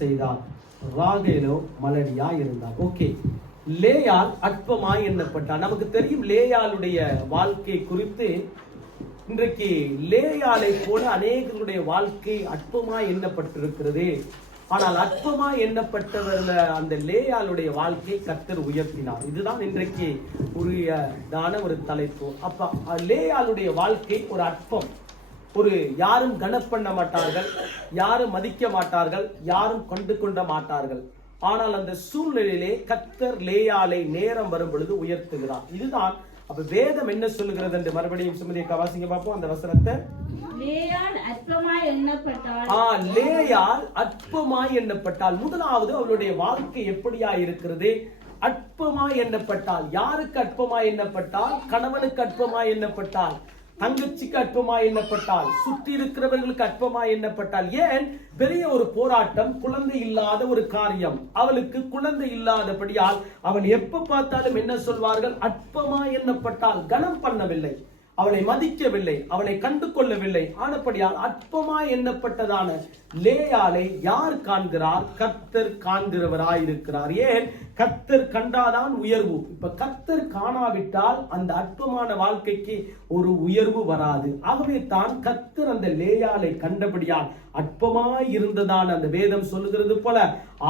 செய்தார். ராகேலோ மலடியா இருந்தார். ஓகே, லேயால் அற்பமாய் எண்ணப்பட்டார். நமக்கு தெரியும் லேயாளுடைய வாழ்க்கை குறித்து. இன்றைக்கு லேயாலை போல அநேகருடைய வாழ்க்கை அற்பமாய் எண்ணப்பட்டிருக்கிறது. ஆனால் அற்பமாய் எண்ணப்பட்டவர்ல அந்த லேயாளுடைய வாழ்க்கை கர்த்தர் உயர்த்தினார். இதுதான் இன்றைக்கு உரியதான ஒரு தலைப்பு. அப்ப லேயாளுடைய வாழ்க்கை ஒரு அற்பம். ஒரு யாரும் கனப்பண்ண மாட்டார்கள், யாரும் மதிக்க மாட்டார்கள், யாரும் கொண்டு கொண்ட மாட்டார்கள். ஆனால் அந்த சூழ்நிலையிலே கர்த்தர் லேயாலை நேரம் வரும் பொழுது உயர்த்துகிறார். இதுதான் அப்ப வேதம் என்ன சொல்லுகிறது என்று மறுபடியும் சுமதியை வாசிங்க பார்ப்போம் அந்த வசனத்தை. லேயால் அற்பமாய் எண்ணப்பட்டால் முதலாவது அவளுடைய வாழ்க்கை எப்படியா இருக்கிறது? அற்பமாய் எண்ணப்பட்டால். யாருக்கு அற்பமாய் எண்ணப்பட்டால்? கணவனுக்கு அற்பமாய் எண்ணப்பட்டால், தங்கச்சிக்கு அற்பமாய் எண்ணப்பட்டால், சுற்றி இருக்கிறவர்களுக்கு அற்பமாய் எண்ணப்பட்டால். ஏன்? பெரிய ஒரு போராட்டம், குழந்தை இல்லாத ஒரு காரியம். அவளுக்கு குழந்தை இல்லாதபடியால் அவன் எப்ப பார்த்தாலும் என்ன சொல்வார்கள்? அற்பமாய் எண்ணப்பட்டால். கனம் பண்ணவில்லை, அவளை மதிக்கவில்லை, அவளை கண்டு கொள்ளவில்லை. ஆனபடியால் அற்பமாய் எண்ணப்பட்டதான லேயாலை யார் காண்கிறார்? கர்த்தர் காண்கிறவராயிருக்கிறார். ஏன்? கர்த்தர் கண்டாதான் உயர்வு. இப்ப கர்த்தர் காணாவிட்டால் அந்த அற்பமான வாழ்க்கைக்கு ஒரு உயர்வு வராது. ஆகவே தான் கர்த்தர் அந்த லேயாலை கண்டபடியால் அற்பமாய் இருந்ததான் அந்த வேதம் சொல்லுகிறது போல,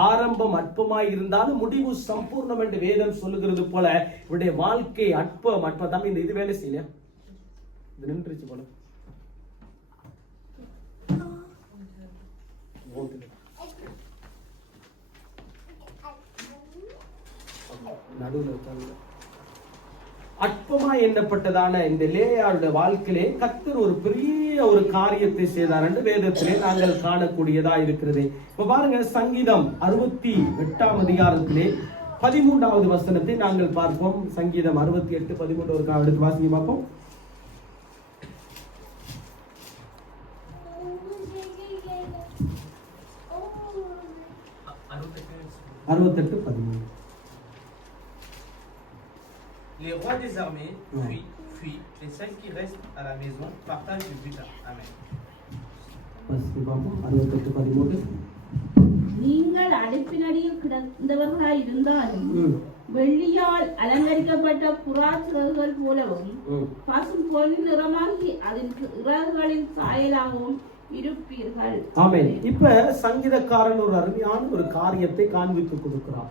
ஆரம்பம் அற்பமாய் இருந்தாலும் முடிவு சம்பூர்ணம் என்று வேதம் சொல்லுகிறது போல இவருடைய வாழ்க்கை அற்பம். தம்பி இந்த இது வேலை செய்யல, இது நின்றுச்சு போல. அற்பமா எண்ணப்பட்டதான இந்த லேயாளுடைய வாழ்க்கையிலே கர்த்தர் ஒரு பெரிய ஒரு காரியத்தை செய்தார் என்று வேதத்திலே நாங்கள் காணக்கூடியதா இருக்கிறது. இப்ப பாருங்க, சங்கீதம் 68 அதிகாரத்திலே 13வது வசனத்தை நாங்கள் பார்ப்போம். சங்கீதம் 68:13 ஒரு எடுத்து வாசிங்க பார்ப்போம். 68:13. Les rois des armées fuient, les seuls qui restent à la maison partagent du butin. Amen. நீங்கள் அடுப்பினடியில் கிடந்தவர்களாய் இருந்தாலும் வெள்ளியால் அலங்கரிக்கப்பட்ட புறா சிறகுகள் போலவும் பசும் பொன் நிறமாகி அதன் இறகுகளின் சாயலாகவும் இருப்பீர்கள். ஆமென். இப்ப சங்கீதக்காரன் ஒரு அருமையான ஒரு காரியத்தை காண்பித்து கொடுக்கிறார்.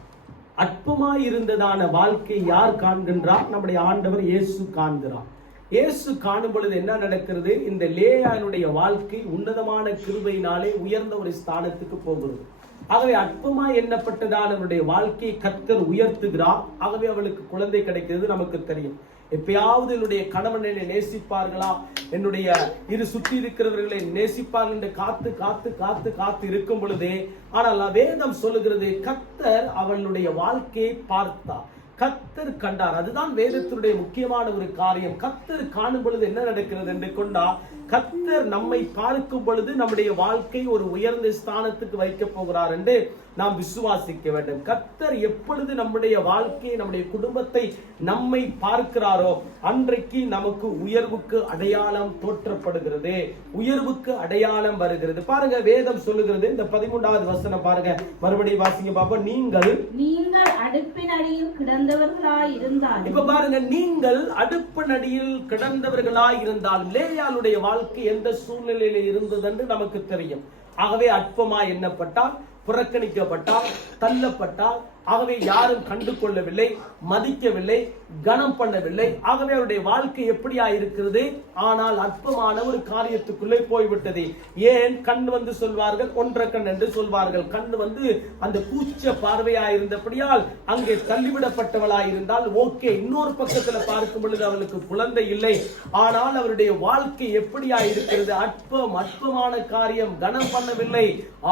அற்பமாய் இருந்ததான வாழ்க்கை யார் காண்கின்றார்? நம்முடைய ஆண்டவர் இயேசு காண்கிறார். இயேசு காணும் பொழுது என்ன நடக்கிறது? இந்த லேயாளுடைய வாழ்க்கை உன்னதமான கிருபையினாலே உயர்ந்த ஒரு ஸ்தானத்துக்கு போகிறது. ஆகவே அற்பமாய் எண்ணப்பட்டதான அவருடைய வாழ்க்கையை கர்த்தர் உயர்த்துகிறார். ஆகவே அவளுக்கு குழந்தை கிடைக்கிறது. நமக்கு தெரியும், எப்பயாவது என்னுடைய கணவன் என்னை நேசிப்பார்களா, என்னுடைய இரு சுற்றி இருக்கிறவர்களை நேசிப்பார்கள் என்று காத்து காத்து காத்து காத்து இருக்கும் பொழுதே, ஆனால் வேதம் சொல்லுகிறது கர்த்தர் அவளுடைய வாழ்க்கையை பார்த்தார், கர்த்தர் கண்டார். அதுதான் வேதத்தினுடைய முக்கியமான ஒரு காரியம். கர்த்தர் காணும் பொழுது என்ன நடக்கிறது என்று கொண்டா, கர்த்தர் நம்மை பார்க்கும் பொழுது நம்முடைய வாழ்க்கை ஒரு உயர்ந்த ஸ்தானத்துக்கு வைக்க போகிறார் என்று நாம் விசுவாசிக்க வேண்டும். கர்த்தர் எப்பொழுது நம்முடைய வாழ்க்கையை, நம்முடைய குடும்பத்தை நம்மை பார்க்கிறாரோ அன்றைக்கு நமக்கு உயர்வுக்கு அடையாளம் தோற்றப்படுகிறது, உயர்வுக்கு அடையாளம் வருகிறது. பாருங்க, வேதம் சொல்லுகிறது இந்த 13வது வசனம் பாருங்க, மறுபடியும் வாசிங்க பாப்போம். நீங்கள் அடுப்பினடியில் கிடந்தவர்களாய் இருந்தால். இப்ப பாருங்க, நீங்கள் அடுப்பினடியில் கிடந்தவர்களாய் இருந்தால் லேயாளுடைய வாழ்க்கை எந்த சூழ்நிலையில இருந்தது என்று நமக்கு தெரியும். ஆகவே அற்பமா எண்ணப்பட்டால், புறக்கணிக்கப்பட்டால், தள்ளப்பட்டால், ஆகவே யாரும் கண்டு கொள்ளவில்லை, மதிக்கவில்லை, கனம் பண்ணவில்லை. ஆகவே அவருடைய வாழ்க்கை எப்படியா இருக்கிறது? ஆனால் அற்பமான ஒரு காரியத்துக்குள்ளே போய்விட்டது. ஏன்? கண் வந்து சொல்வார்கள், ஒன்றரை கண் என்று சொல்வார்கள். கண் வந்து அந்த கூச்ச பார்வையா இருந்தபடியால் அங்கே தள்ளிவிடப்பட்டவளாய் இருந்தால் ஓகே. இன்னொரு பக்கத்துல பார்க்கும் பொழுது அவளுக்கு குழந்தை இல்லை. ஆனால் அவருடைய வாழ்க்கை எப்படியா இருக்கிறது? அற்பமான காரியம், கனம் பண்ணவில்லை.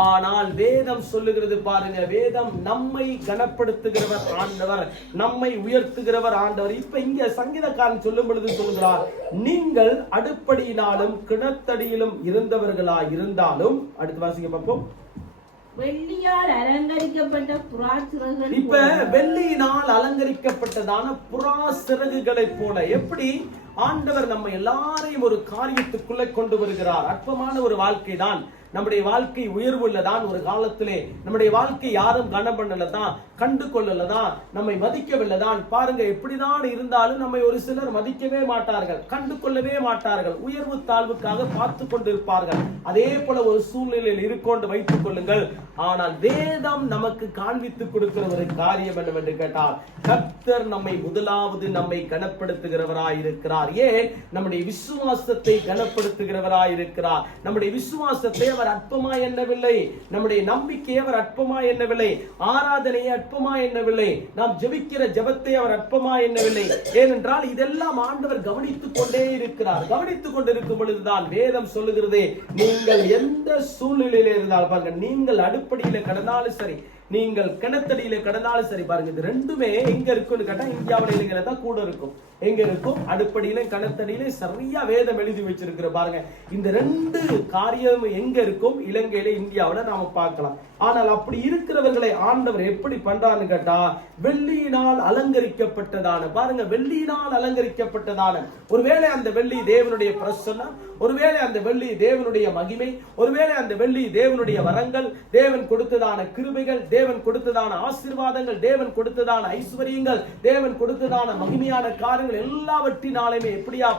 ஆனால் வேதம் சொல்லுகிறது பாருங்க, வேதம் நம்மை கனப்படுத்துகிறவர் ஆண்டவர், நம்மை உயர்த்துகிறவர் ஆண்டவர். இப்ப இங்க சங்கீதக்காரன் சொல்லும் பொழுது சொல்கிறார், நீங்கள் அடுப்படியினாலும் கிணத்தடியிலும் இருந்தவர்களாய் இருந்தாலும். அடுத்து வாசிக்க பார்ப்போம். வெள்ளியால் அலங்கரிக்கப்பட்ட புறா சிறகுகள். இப்ப வெள்ளியினால் அலங்கரிக்கப்பட்டதான புறா சிறகுகளை போல எப்படி ஆண்டவர் நம்ம எல்லாரையும் ஒரு காரியத்துக்குள்ள கொண்டு வருகிறார். அற்பமான ஒரு வாழ்க்கை தான். நம்முடைய வாழ்க்கை உயர்வுள்ளதான், ஒரு காலத்திலே நம்முடைய வாழ்க்கை யாரும் கனம் பண்ணலதான், கண்டு கொள்ளலதான், நம்மை மதிக்கவில்லைதான். பாருங்க, எப்படிதான் இருந்தாலும் நம்மை ஒரு சிலர் மதிக்கவே மாட்டார்கள், கண்டு கொள்ளவே மாட்டார்கள், உயர்வு தாழ்வுக்காக பார்த்து கொண்டிருப்பார்கள். அதே போல ஒரு சூழ்நிலையில் இருக்கொண்டு வைத்துக் கொள்ளுங்கள். ஆனால் வேதம் நமக்கு காண்பித்துக் கொடுக்கிற ஒரு காரியம் என்னவென்று கேட்டால், கர்த்தர் நம்மை முதலாவது நம்மை கனப்படுத்துகிறவராய் இருக்கிறார். ஏன்? நம்முடைய விசுவாசத்தை கனப்படுத்துகிறவராய் இருக்கிறார். நம்முடைய விசுவாசத்தை அவர் அற்பமாய் எண்ணவில்லை, நம்முடைய நம்பிக்கையை அவர் அற்பமாய் எண்ணவில்லை, ஆராதனையை அற்பமாய் எண்ணவில்லை, நாம் ஜெபிக்கிற ஜெபத்தை அவர் அற்பமாய் எண்ணவில்லை. ஏனென்றால் இதெல்லாம் ஆண்டவர் கவனித்துக் கொண்டே இருக்கிறார். கவனித்துக் கொண்டிருக்கும் பொழுதுதான் வேதம் சொல்லுகிறது, நீங்கள் எந்த சூழ்நிலையில இருந்தாலும் பாருங்க, நீங்கள் அடுப்படியில கடந்தாலும் சரி, நீங்கள் கிணத்தடியில கடந்தாலும் சரி, பாருங்க இது ரெண்டுமே எங்க இருக்குன்னு கேட்டா இந்தியாவில தான் கூட இருக்கும். எங்க இருக்கும்? அடுப்படியில கிணத்தடியில. சரியா வேதம் எழுதி வச்சிருக்கிற பாருங்க. இந்த ரெண்டு காரியம் எங்க இருக்கும்? இலங்கையில, இந்தியாவில நாம பார்க்கலாம். ஆனால் அப்படி இருக்கிறவர்களை ஆண்டவர் எப்படி பண்றான்னு கேட்டா, வெள்ளியினால் அலங்கரிக்கப்பட்டதான, பாருங்க, வெள்ளியினால் அலங்கரிக்கப்பட்டதான, ஒருவேளை அந்த வெள்ளி தேவனுடைய பிரசன்னம், ஒருவேளை அந்த வெள்ளி தேவனுடைய மகிமை, ஒருவேளை அந்த வெள்ளி தேவனுடைய வரங்கள், தேவன் கொடுத்ததான கிருபைகள், தேவன் கொடுத்ததான ஆசீர்வாதங்கள், தேவன் கொடுத்ததான ஐஸ்வர்யங்கள், தேவன் கொடுத்ததான மகிமையான காரியங்கள் எல்லாவற்றினாலுமே எப்படியா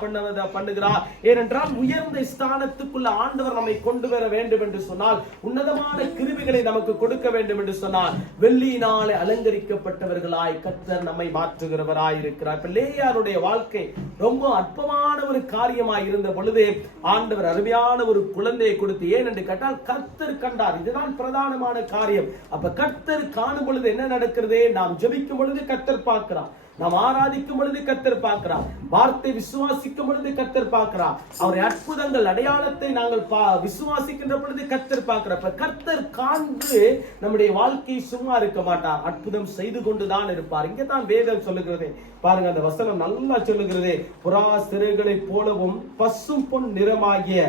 பண்ணுகிறார்? ஏனென்றால் உயர்ந்த ஸ்தானத்துக்குள்ள ஆண்டவர் நம்மை கொண்டு வர வேண்டும் என்று சொன்னால், உன்னதமான கிருபைகளை நமக்கு கொடுக்க வேண்டும் என்று சொன்னால், வெள்ளியினாலே அலங்கரிக்கப்பட்டவர்களாய் கர்த்தர் நம்மை மாற்றுகிறவராய் இருக்கிறார். இப்ப லேயாருடைய வாழ்க்கை ரொம்ப அற்பமான ஒரு காரியமாய் இருந்த பொழுது ஆண்டவர் அருமையான ஒரு குழந்தையை கொடுத்து, ஏன் என்று கேட்டால் கர்த்தர் கண்டார். இதுதான் பிரதானமான காரியம். அப்ப கர்த்தர் காணும் பொழுது என்ன நடக்கிறது? நாம் ஜெபிக்கும் பொழுது கர்த்தர் பார்க்கிறார், நாம் ஆராதிக்கும் பொழுது கர்த்தர் பார்க்கிறார், வார்த்தை விசுவாசிக்கும் பொழுது கர்த்தர் பார்க்கிறார், அவருடைய அற்புதங்கள் அடையாளத்தை நாங்கள் விசுவாசிக்கின்ற பொழுது கர்த்தர் பார்க்கிறார். கர்த்தர் காண்பு நம்முடைய வாழ்க்கை சும்மா இருக்க மாட்டார், அற்புதம் செய்து கொண்டுதான் இருப்பார். இங்கே தான் வேதம் சொல்லுகிறது பாருங்க, அந்த வசனம் நல்லா சொல்லுகிறது, புறா சிறைகளை போலவும் பசும் பொன் நிறமாகிய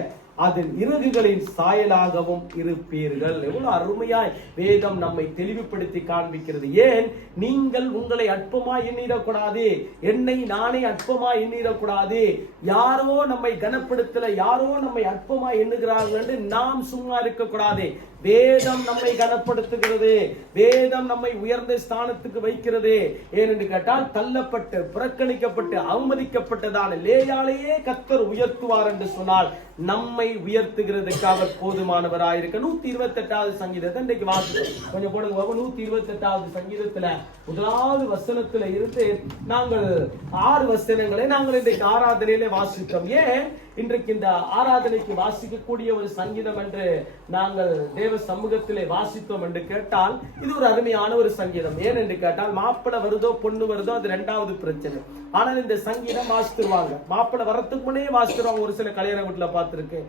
அதன் இறகுகளின் சாயலாகவும் இருப்பீர்கள். எவ்வளவு அருமையாய் வேதம் நம்மை தெளிவுபடுத்தி காண்பிக்கிறது. ஏன்? நீங்கள் உங்களை அற்பமாய் எண்ணிடக்கூடாது, என்னை நானே அற்பமாய் எண்ணிடக்கூடாது. யாரோ நம்மை கனப்படுத்தல, யாரோ நம்மை அற்பமாய் எண்ணுகிறார்கள் என்று நாம் சும்மா இருக்கக்கூடாது. வேதம் நம்மை கனப்படுத்துகிறது, வேதம் நம்மை உயர்ந்த ஸ்தானத்துக்கு வைக்கிறது. ஏனென்று கேட்டால், தள்ளப்பட்டு புறக்கணிக்கப்பட்டு அவமதிக்கப்பட்டதான லேயாலேயே கர்த்தர் உயர்த்துவார் என்று சொன்னால், நம்மை உயர்த்துகிறதுக்கு அவர் போதுமானவராயிருக்க. 128வது சங்கீதத்தை இன்றைக்கு வாசிக்கிறோம். கொஞ்சம் போடுங்க. 128வது சங்கீதத்துல முதலாவது வசனத்துல இருந்து நாங்கள் 6 வசனங்களை நாங்கள் இன்றைக்கு ஆராதனையில வாசிக்கிறோம். ஏன் இன்றைக்கு இந்த ஆராதனைக்கு வாசிக்கக்கூடிய ஒரு சங்கீதம் என்று நாங்கள் தேவ சமூகத்திலே வாசித்தோம் என்று கேட்டால், இது ஒரு அருமையான ஒரு சங்கீதம். ஏன் என்று கேட்டால், மாப்பிள்ளை வருதோ பொண்ணு வருதோ அது 2வது பிரச்சனை. ஆனால் இந்த சங்கீதம் வாசித்துருவாங்க. மாப்பிள்ளை வர்றதுக்கு முன்னே வாசித்துருவாங்க. ஒரு சில கல்யாண வீட்டுல பார்த்திருக்கேன்.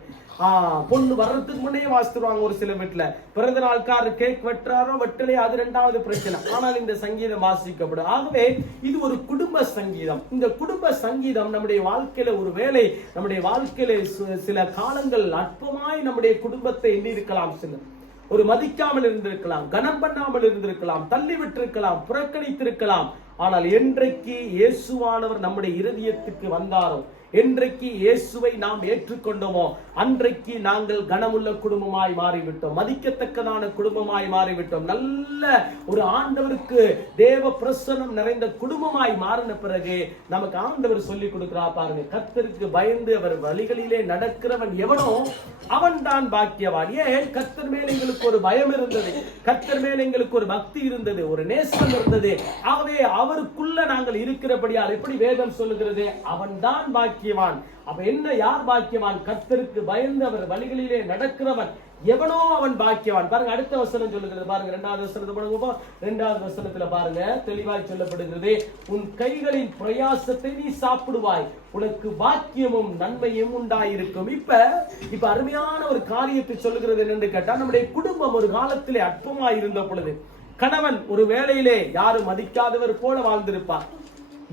பொண்ணு வர்றதுக்கு முன்னே வாசித்துருவாங்க. ஒரு சில வீட்டுல பிறந்த நாள்காரர் கேக் வெட்டுறாரோ வெட்டலையோ அது 2வது பிரச்சனை. ஆனால் இந்த சங்கீதம் வாசிக்கப்படும். ஆகவே இது ஒரு குடும்ப சங்கீதம். இந்த குடும்ப சங்கீதம் நம்முடைய வாழ்க்கையில ஒரு வேளை நம்முடைய வாழ்க்கையில சில காலங்கள் அற்பமாய் நம்முடைய குடும்பத்தை எண்ணி இருக்கலாம், சிலர் ஒரு மதிக்காமல் இருந்திருக்கலாம், கனம் பண்ணாமல் இருந்திருக்கலாம், தள்ளிவிட்டிருக்கலாம், புறக்கணித்திருக்கலாம். ஆனால் என்றைக்கு இயேசுவானவர் நம்முடைய இருதயத்துக்கு வந்தாரோ, என்றைக்கு இயேசுவை நாம் ஏற்றுக்கொண்டோமோ, அன்றைக்கு நாங்கள் கனமுள்ள குடும்பமாய் மாறிவிட்டோம், மதிக்கத்தக்கதான குடும்பமாய் மாறிவிட்டோம். நல்ல ஒரு ஆண்டவருக்கு தேவ பிரசன்னம் நிறைந்த குடும்பமாய் மாறின பிறகு நமக்கு ஆண்டவர் சொல்லி கொடுக்கிறார் பாருங்க, கர்த்தருக்கு பயந்து அவர் வழிகளிலே நடக்கிறவன் எவனோ அவன் தான் பாக்கியவான். ஏன்? கர்த்தர் மேல் எங்களுக்கு ஒரு பயம் இருந்தது, கர்த்தர் மேல் எங்களுக்கு ஒரு பக்தி இருந்தது, ஒரு நேசம் இருந்தது. ஆகவே அவருக்குள்ள நாங்கள் இருக்கிறபடியால் எப்படி வேதம் சொல்லுகிறது, அவன் தான் பாக்கியவான். அப்ப என்ன, யார் பாக்கியவான்? கர்த்தருக்கு பயந்து அவர் வழிகளிலே நடக்கிறவன் எவனோ அவன் பாக்கியவான். பாருங்க, அடுத்த வசனம் சொல்லுகிறது பாருங்க, 2வது வசனத்தை பாருங்க. 2வது வசனத்துல பாருங்க, தெளிவாய் சொல்லப்படுகிறது, உன் கைகளின் பிரயாசத்தை நீ சாப்பிடுவாய், உனக்கு பாக்கியமும் நன்மையும் உண்டாயிருக்கும். இப்ப அருமையான ஒரு காரியத்தை சொல்லுகிறது என்னன்னு கேட்டா, நம்முடைய குடும்பம் ஒரு காலத்திலே அற்பமாய் இருந்த பொழுது, கணவன் ஒரு வேளையிலே யாரும் மதிக்காதவர் போல வாழ்ந்திருப்பார்.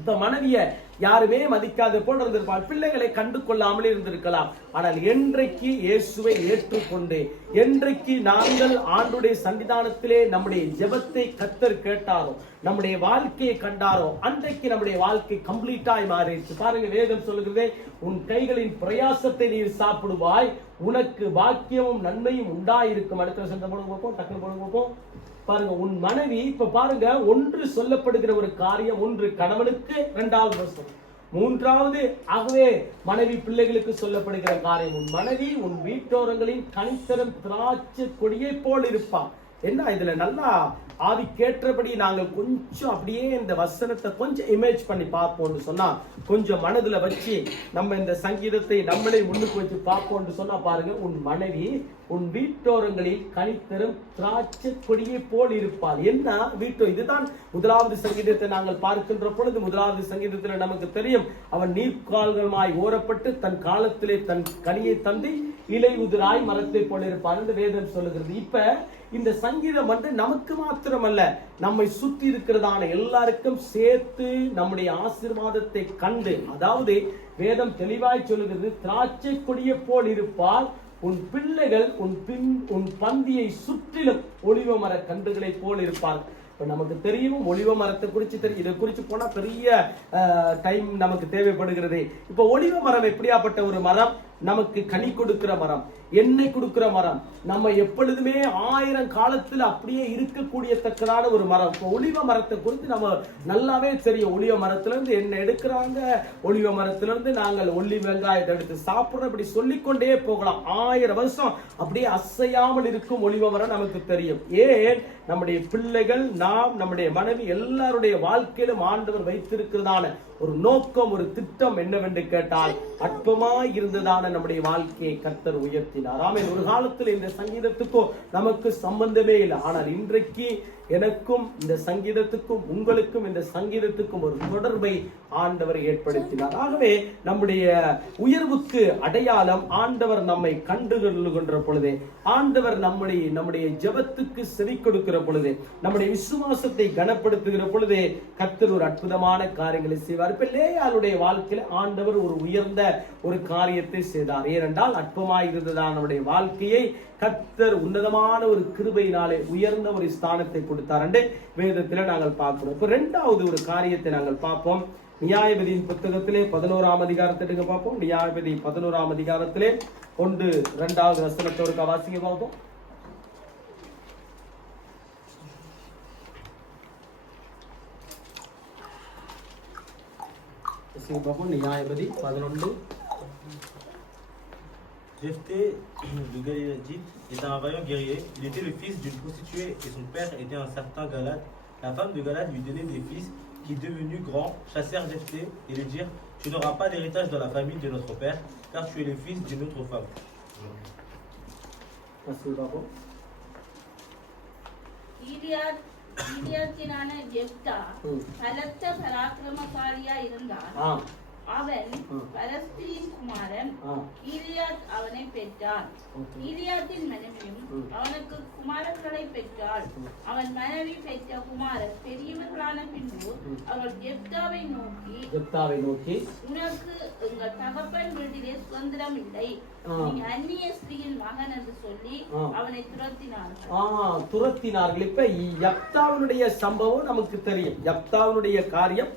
இப்ப மனைவிய யாருமே மதிக்காத போல் இருந்திருப்பார். பிள்ளைகளை கண்டு கொள்ளாமல் இருந்திருக்கலாம். ஆனால் என்றைக்கு இயேசுவை ஏற்றுக்கொண்டு, என்றைக்கு நாங்கள் ஆண்டுடைய சன்னிதானத்திலே நம்முடைய ஜெபத்தை கர்த்தர் கேட்டாரோ, நம்முடைய வாழ்க்கையை கண்டாரோ, அன்றைக்கு நம்முடைய வாழ்க்கை கம்ப்ளீட்டாய் மாறிடுச்சு. பாருங்க, வேதம் சொல்லுகிறதே, உன் கைகளின் பிரயாசத்தை நீ சாப்பிடுவாய், உனக்கு பாக்கியமும் நன்மையும் உண்டாயிருக்கும். அடுத்த சண்டை போடுங்க பார்ப்போம், டக்குனு போடுங்க பார்ப்போம். பாருங்க, உன் மனைவி, இப்ப பாருங்க, ஒன்று சொல்லப்படுகிற ஒரு காரியம், ஒன்று கணவனுக்கு, இரண்டாவது வருஷம், மூன்றாவது ஆகவே மனைவி பிள்ளைகளுக்கு சொல்லப்படுகிற காரியம், உன் மனைவி உன் வீட்டோரங்களின் கனித்தரம் திராட்சை கொடியை போல் இருப்பான். என்ன இதுல நல்லா ஆவி கேட்டபடி நாங்கள் கொஞ்சம் அப்படியே இந்த வசனத்தை கொஞ்சம் இமேஜ் பண்ணி பார்ப்போம்னு சொன்னா, கொஞ்சம் மனதுல வச்சு நம்ம இந்த சங்கீதத்தை நம்மளே முன்னுக்கு வச்சு பார்ப்போம்னு சொன்னா, பாருங்க, உன் மனைவி உன் வீட்டோரங்களில் கனித்தரும் திராட்சை கொடியை போல் இருப்பாள். என்ன வீட்டோ, இதுதான் முதலாவது சங்கீதத்தை நாங்கள் பார்க்கின்ற பொழுது, முதலாவது சங்கீதத்தில் நமக்கு தெரியும், அவன் நீர்க்கால்களுமாய் ஓரப்பட்டு தன் காலத்திலே தன் கனியை தந்து இலை உதிராய் மரத்தை போல இருப்பார் என்று வேதம் சொல்லுகிறது. இப்ப இந்த சங்கீதம் நமக்கு மாத்திரமல்ல, நம்மை சுற்றி இருக்கிறதான எல்லாருக்கும் சேர்த்து நம்முடைய ஆசீர்வாதத்தை கண்டு, அதாவது வேதம் தெளிவாய் சொல்லுகிறது, திராட்சை கொடியை போல் இருப்பால், உன் பிள்ளைகள் உன் பந்தியை சுற்றிலும் ஒலிவ மர கன்றுகளை போல் இருப்பார். இப்ப நமக்கு தெரியும், ஒலிவ மரத்தை குறித்து தெரியும். இதை குறித்து போனா பெரிய டைம் நமக்கு தேவைப்படுகிறது. இப்ப ஒலிவ மரம் எப்படியாப்பட்ட ஒரு மரம்? நமக்கு கனி கொடுக்கிற மரம், எண்ணெய் கொடுக்கிற மரம், நம்ம எப்பொழுதுமே 1000 காலத்துல அப்படியே இருக்கக்கூடிய தக்கதான ஒரு மரம். இப்போ ஒலிவ மரத்தை குறித்து நம்ம நல்லாவே தெரியும். ஒலிவ மரத்துல இருந்து எண்ணெய் எடுக்கிறாங்க, ஒலிவ மரத்துல இருந்து நாங்கள் ஒல்லி வெங்காயத்தை எடுத்து சாப்பிடுறோம், இப்படி சொல்லிக்கொண்டே போகலாம். 1000 வருஷம் அப்படியே அசையாமல் இருக்கும் ஒலிவ மரம் நமக்கு தெரியும். ஏன்? நம்முடைய பிள்ளைகள், நாம், நம்முடைய மனைவி எல்லாருடைய வாழ்க்கையிலும் ஆண்டவர் வைத்திருக்கிறதான ஒரு நோக்கம், ஒரு திட்டம் என்னவென்று கேட்டால், அற்பமாய் இருந்ததான நம்முடைய வாழ்க்கையை கர்த்தர் உயர்த்தினார். ஆமென். ஒரு காலத்தில் இந்த சங்கீதத்துக்கும் நமக்கு சம்பந்தமே இல்லை. ஆனால் இன்றைக்கு எனக்கும் இந்த சங்கீதத்துக்கும், உங்களுக்கும் இந்த சங்கீதத்துக்கும் ஒரு தொடர்பை ஆண்டவர் ஏற்படுத்தினார். ஆகவே நம்முடைய உயர்வுக்கு அடையாளம், ஆண்டவர் நம்மை கண்டுகொள்ளுகின்ற பொழுதே, ஆண்டவர் நம்முடைய ஜெபத்துக்கு செவி கொடுக்கிற பொழுதே, நம்முடைய விசுவாசத்தை கனப்படுத்துகிற பொழுதே கர்த்தர் ஒரு அற்புதமான காரியங்களை செய்வார். இப்ப லேயாளுடைய வாழ்க்கையில ஆண்டவர் ஒரு உயர்ந்த ஒரு காரியத்தை செய்தார். ஏனென்றால் அற்பமாய் இருந்ததால் நம்முடைய வாழ்க்கையை கர்த்தர் உன்னதமான ஒரு கிருபையினாலே உயர்ந்த ஒரு ஸ்தானத்தை கொடுத்தார் என்று வேதத்திலே நாங்கள் பார்க்கிறோம். இப்ப இரண்டாவது ஒரு காரியத்தை நாங்கள் பார்ப்போம். நியாயபதியின் புத்தகத்திலே 11ஆம் அதிகாரத்தை பார்ப்போம். நியாயபதி 11ஆம் அதிகாரத்திலே 1-2 வசனத்தோடு வாசிங்க பார்ப்போம். நியாயபதி 11. Jephthé de Galéadite était un vaillant guerrier. Il était le fils d'une prostituée et son père était un certain Galad. La femme de Galad lui donnait des fils qui, devenus grands, chassèrent Jephthé et lui dirent: Tu n'auras pas d'héritage dans la famille de notre père, car tu es le fils d'une autre femme. ஈலியாத்தினான Jephthah பலத்த பராக்கிரமசாலியா இருந்தான். அவன் Palestine குமாரன் ஈலியாத் அவனை பெற்றான். ஈலியாத்தின் மனைவியும் அவனுக்கு குமாரர்களை பெற்றாள். அவன் மனைவி பெற்ற குமாரர் பெரியவர்களான பின்பு அவள் ஜெப்தாவை நோக்கி, உனக்கு எங்கள் தகப்பன் வீட்டிலே சுதந்திரம் இல்லை, நீ அந்நிய ஸ்திரீயின் மகன் என்று சொல்லி அவனை துரத்தினார்கள். இப்ப யப்தாவுடைய சம்பவம் நமக்கு தெரியும், யப்தாவுடைய காரியம்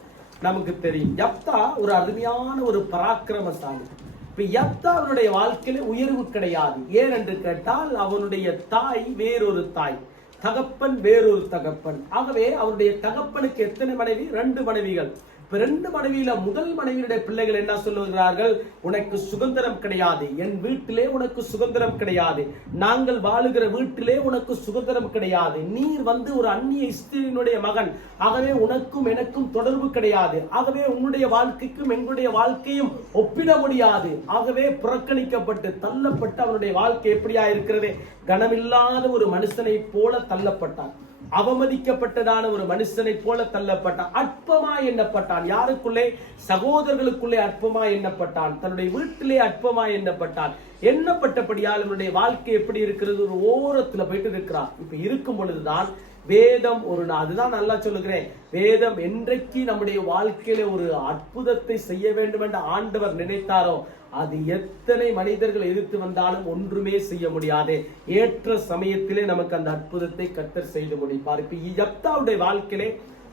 நமக்கு தெரியும். யப்தா ஒரு அருமையான ஒரு பராக்கிரமசாலி. இப்ப யப்தாவுடைய வாழ்க்கையில உயர்வு கிடையாது. ஏன் என்று கேட்டால், அவனுடைய தாய் வேறொரு தாய், தகப்பன் வேறொரு தகப்பன். ஆகவே அவருடைய தகப்பனுக்கு எத்தனை மனைவி? 2 மனைவிகள். 2 மனைவியில முதல் மனைவியுடைய பிள்ளைகள் என்ன சொல்லுகிறார்கள்? உனக்கு சுதந்திரம் கிடையாது, என் வீட்டிலே உனக்கு சுதந்திரம் கிடையாது, நாங்கள் வாழுகிற வீட்டிலே உனக்கு சுதந்திரம் கிடையாது, நீர் ஒரு அந்நிய ஸ்திரீயினுடைய மகன், ஆகவே உனக்கும் எனக்கும் தொடர்பு கிடையாது, ஆகவே உன்னுடைய வாழ்க்கைக்கும் எங்களுடைய வாழ்க்கையும் ஒப்பிட முடியாது. ஆகவே புறக்கணிக்கப்பட்டு தள்ளப்பட்டு அவனுடைய வாழ்க்கை எப்படியா இருக்கிறது? கனமில்லாத ஒரு மனுஷனை போல தள்ளப்பட்டான், அவமதிக்கப்பட்டதான ஒரு மனுஷனை போல தள்ளப்பட்டான், அற்பமாய் எண்ணப்பட்டான். யாருக்குள்ளே? சகோதரர்களுக்குள்ளே அற்பமாய் எண்ணப்பட்டான், தன்னுடைய வீட்டிலே அற்பமாய் எண்ணப்பட்டான். எண்ணப்பட்டபடியால் அவனுடைய வாழ்க்கை எப்படி இருக்கிறது? ஒரு ஓரத்துல போயிட்டு இருக்கிறான். இப்ப இருக்கும் பொழுதுதான் வேதம் ஒரு அதுதான் நல்லா சொல்லுகிறேன், வேதம் என்றைக்கு நம்முடைய வாழ்க்கையில ஒரு அற்புதத்தை செய்ய வேண்டும் என்று ஆண்டவர் நினைத்தாரோ அது எத்தனை மனிதர்கள் எதிர்த்து வந்தாலும் ஒன்றுமே செய்ய முடியாது. ஏற்ற சமயத்திலே நமக்கு அந்த அற்புதத்தை கர்த்தர் செய்து முடிப்பார். இப்ப யெப்தாவுடைய வாழ்க்கையிலே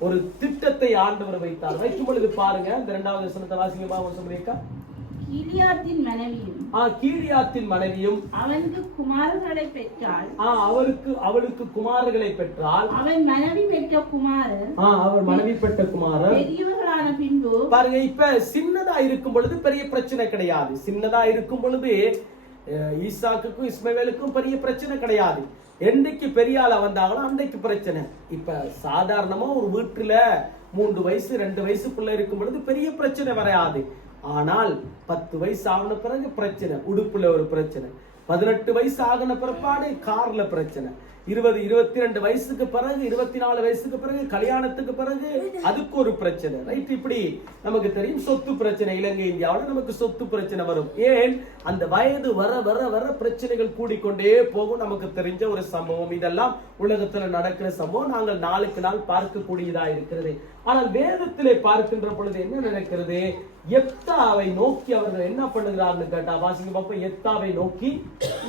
ஒரு திட்டத்தை ஆண்டவர் வைத்தார். வைக்கும் பொழுது பாருங்க, இந்த 2வது வசனத்தை வாசிங்க. கீலியாத்தின் மனைவியும் அவனுக்கு குமாரர்களை பெற்றாள். அவளுக்கு குமாரர்களை பெற்றால் அவன் மனைவி பெற்ற குமாரர் பெரியவர்களான பின்பு பாருங்க, இப்ப சின்னதா இருக்கும் பொழுது பெரிய பிரச்சனை கிடையாது. சின்னதா இருக்கும் பொழுது ஈசாக்குக்கும் இஸ்மவேலுக்கும் பெரிய பிரச்சனை கிடையாது. என்னைக்கு பெரிய ஆளா வந்தாங்களோ அன்றைக்கு பிரச்சனை. இப்ப சாதாரணமா ஒரு வீட்டுல 3 வயசு 2 வயசு பிள்ளை இருக்கும் பொழுது பெரிய பிரச்சனை வராது. ஆனால் 10 வயசு ஆகின பிறகு பிரச்சனை, உடுப்புல ஒரு பிரச்சனை. 18 வயசு ஆகின பிற்பாடு கார்ல பிரச்சனை. 20 22 வயசுக்கு பிறகு 24 வயசுக்கு பிறகு கல்யாணத்துக்கு பிறகு அதுக்கு ஒரு பிரச்சனை. ரைட்? இப்படி நமக்கு தெரியும் சொத்து பிரச்சனை. இலங்கை இந்தியாவில் நமக்கு சொத்து பிரச்சனை வரும். ஏன்? அந்த வயது வர வர வர பிரச்சனைகள் கூடிக்கொண்டே போகும். நமக்கு தெரிஞ்ச ஒரு சம்பவம். இதெல்லாம் உலகத்துல நடக்கிற சம்பவம், நாங்கள் நாளுக்கு நாள் பார்க்கக்கூடியதா இருக்கிறது. ஆனால் வேதத்திலே பார்க்கின்ற பொழுது என்ன நடக்கிறது? யெப்தாவை நோக்கி அவர்கள் என்ன பண்ணுகிறார்கள் கேட்டா, வாசிங்க பாப்போம். யெப்தாவை நோக்கி,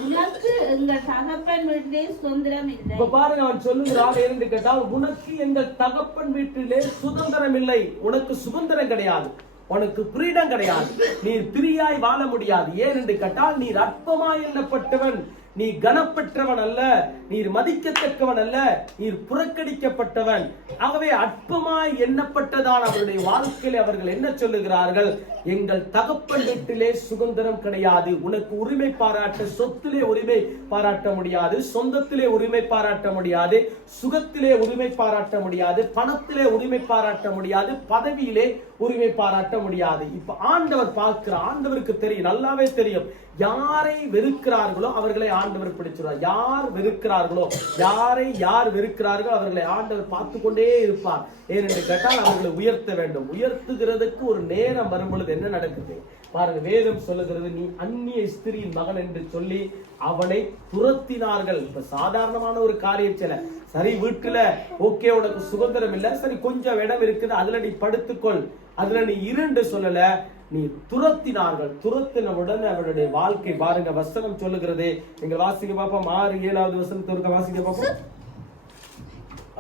உனக்கு எங்கள் தகப்பன் வீட்டிலே சுதந்திரம் இல்லை. இப்ப பாருங்க, அவன் சொல்லுகிறான் என்று கேட்டால், உனக்கு எங்கள் தகப்பன் வீட்டிலே சுதந்திரம் இல்லை. உனக்கு சுதந்திரம் கிடையாது, உனக்கு ஃப்ரீடம் கிடையாது, நீ பிரியாய் வாழ முடியாது. ஏன் என்று கேட்டால், நீர் அற்பமாய் எண்ணப்பட்டவன், நீ கனப்பெற்றவன் அல்ல, நீர் மதிக்கத்தக்கவன் அல்ல, நீர் புறக்கணிக்கப்பட்டவன். ஆகவே அற்பமாய் எண்ணப்பட்டதான் அவருடைய வாழ்க்கையில அவர்கள் என்ன சொல்லுகிறார்கள்? எங்கள் தகப்பன் வீட்டிலே சுதந்திரம் கிடையாது. உனக்கு உரிமை பாராட்ட, சொத்திலே உரிமை பாராட்ட முடியாது, சொந்தத்திலே உரிமை பாராட்ட முடியாது, சுகத்திலே உரிமை பாராட்ட முடியாது, பணத்திலே உரிமை பாராட்ட முடியாது, பதவியிலே உரிமை பாராட்ட முடியாது. இப்ப ஆண்டவர் பார்க்கிற, ஆண்டவருக்கு தெரியும், நல்லாவே தெரியும், யாரை வெறுக்கிறார்களோ அவர்களை ஆண்டவர் பிடிச்சிருவார். யார் வெறுக்கிறார்களோ, யார் வெறுக்கிறார்களோ அவர்களை ஆண்டவர் பார்த்து கொண்டே இருப்பார். ஏனென்று கேட்டால் அவர்களை உயர்த்த வேண்டும். உயர்த்துகிறதுக்கு ஒரு நேரம் வரும் பொழுது என்ன நடக்குது பாருங்க. வேதம் சொல்லுகிறது, நீ அந்நிய ஸ்திரியின் மகன் என்று சொல்லி அவனை துரத்தினார்கள். இப்ப சாதாரணமான ஒரு காரியம் சில, சரி வீட்டுல ஓகே உனக்கு சுதந்திரம் இல்ல, சரி கொஞ்சம் இடம் இருக்குது, அதுல நீ படுத்துக்கொள், அதுல நீ இருண்டு சொல்லல, நீ துரத்தினார்கள். துரத்தினவுடன் அவருடைய வாழ்க்கை பாருங்க, வசனம் சொல்லுகிறது. எங்க வாசிக்க பாப்போம். 6-7வது வசனத்திற்கு வாசிக்க பாப்போம்.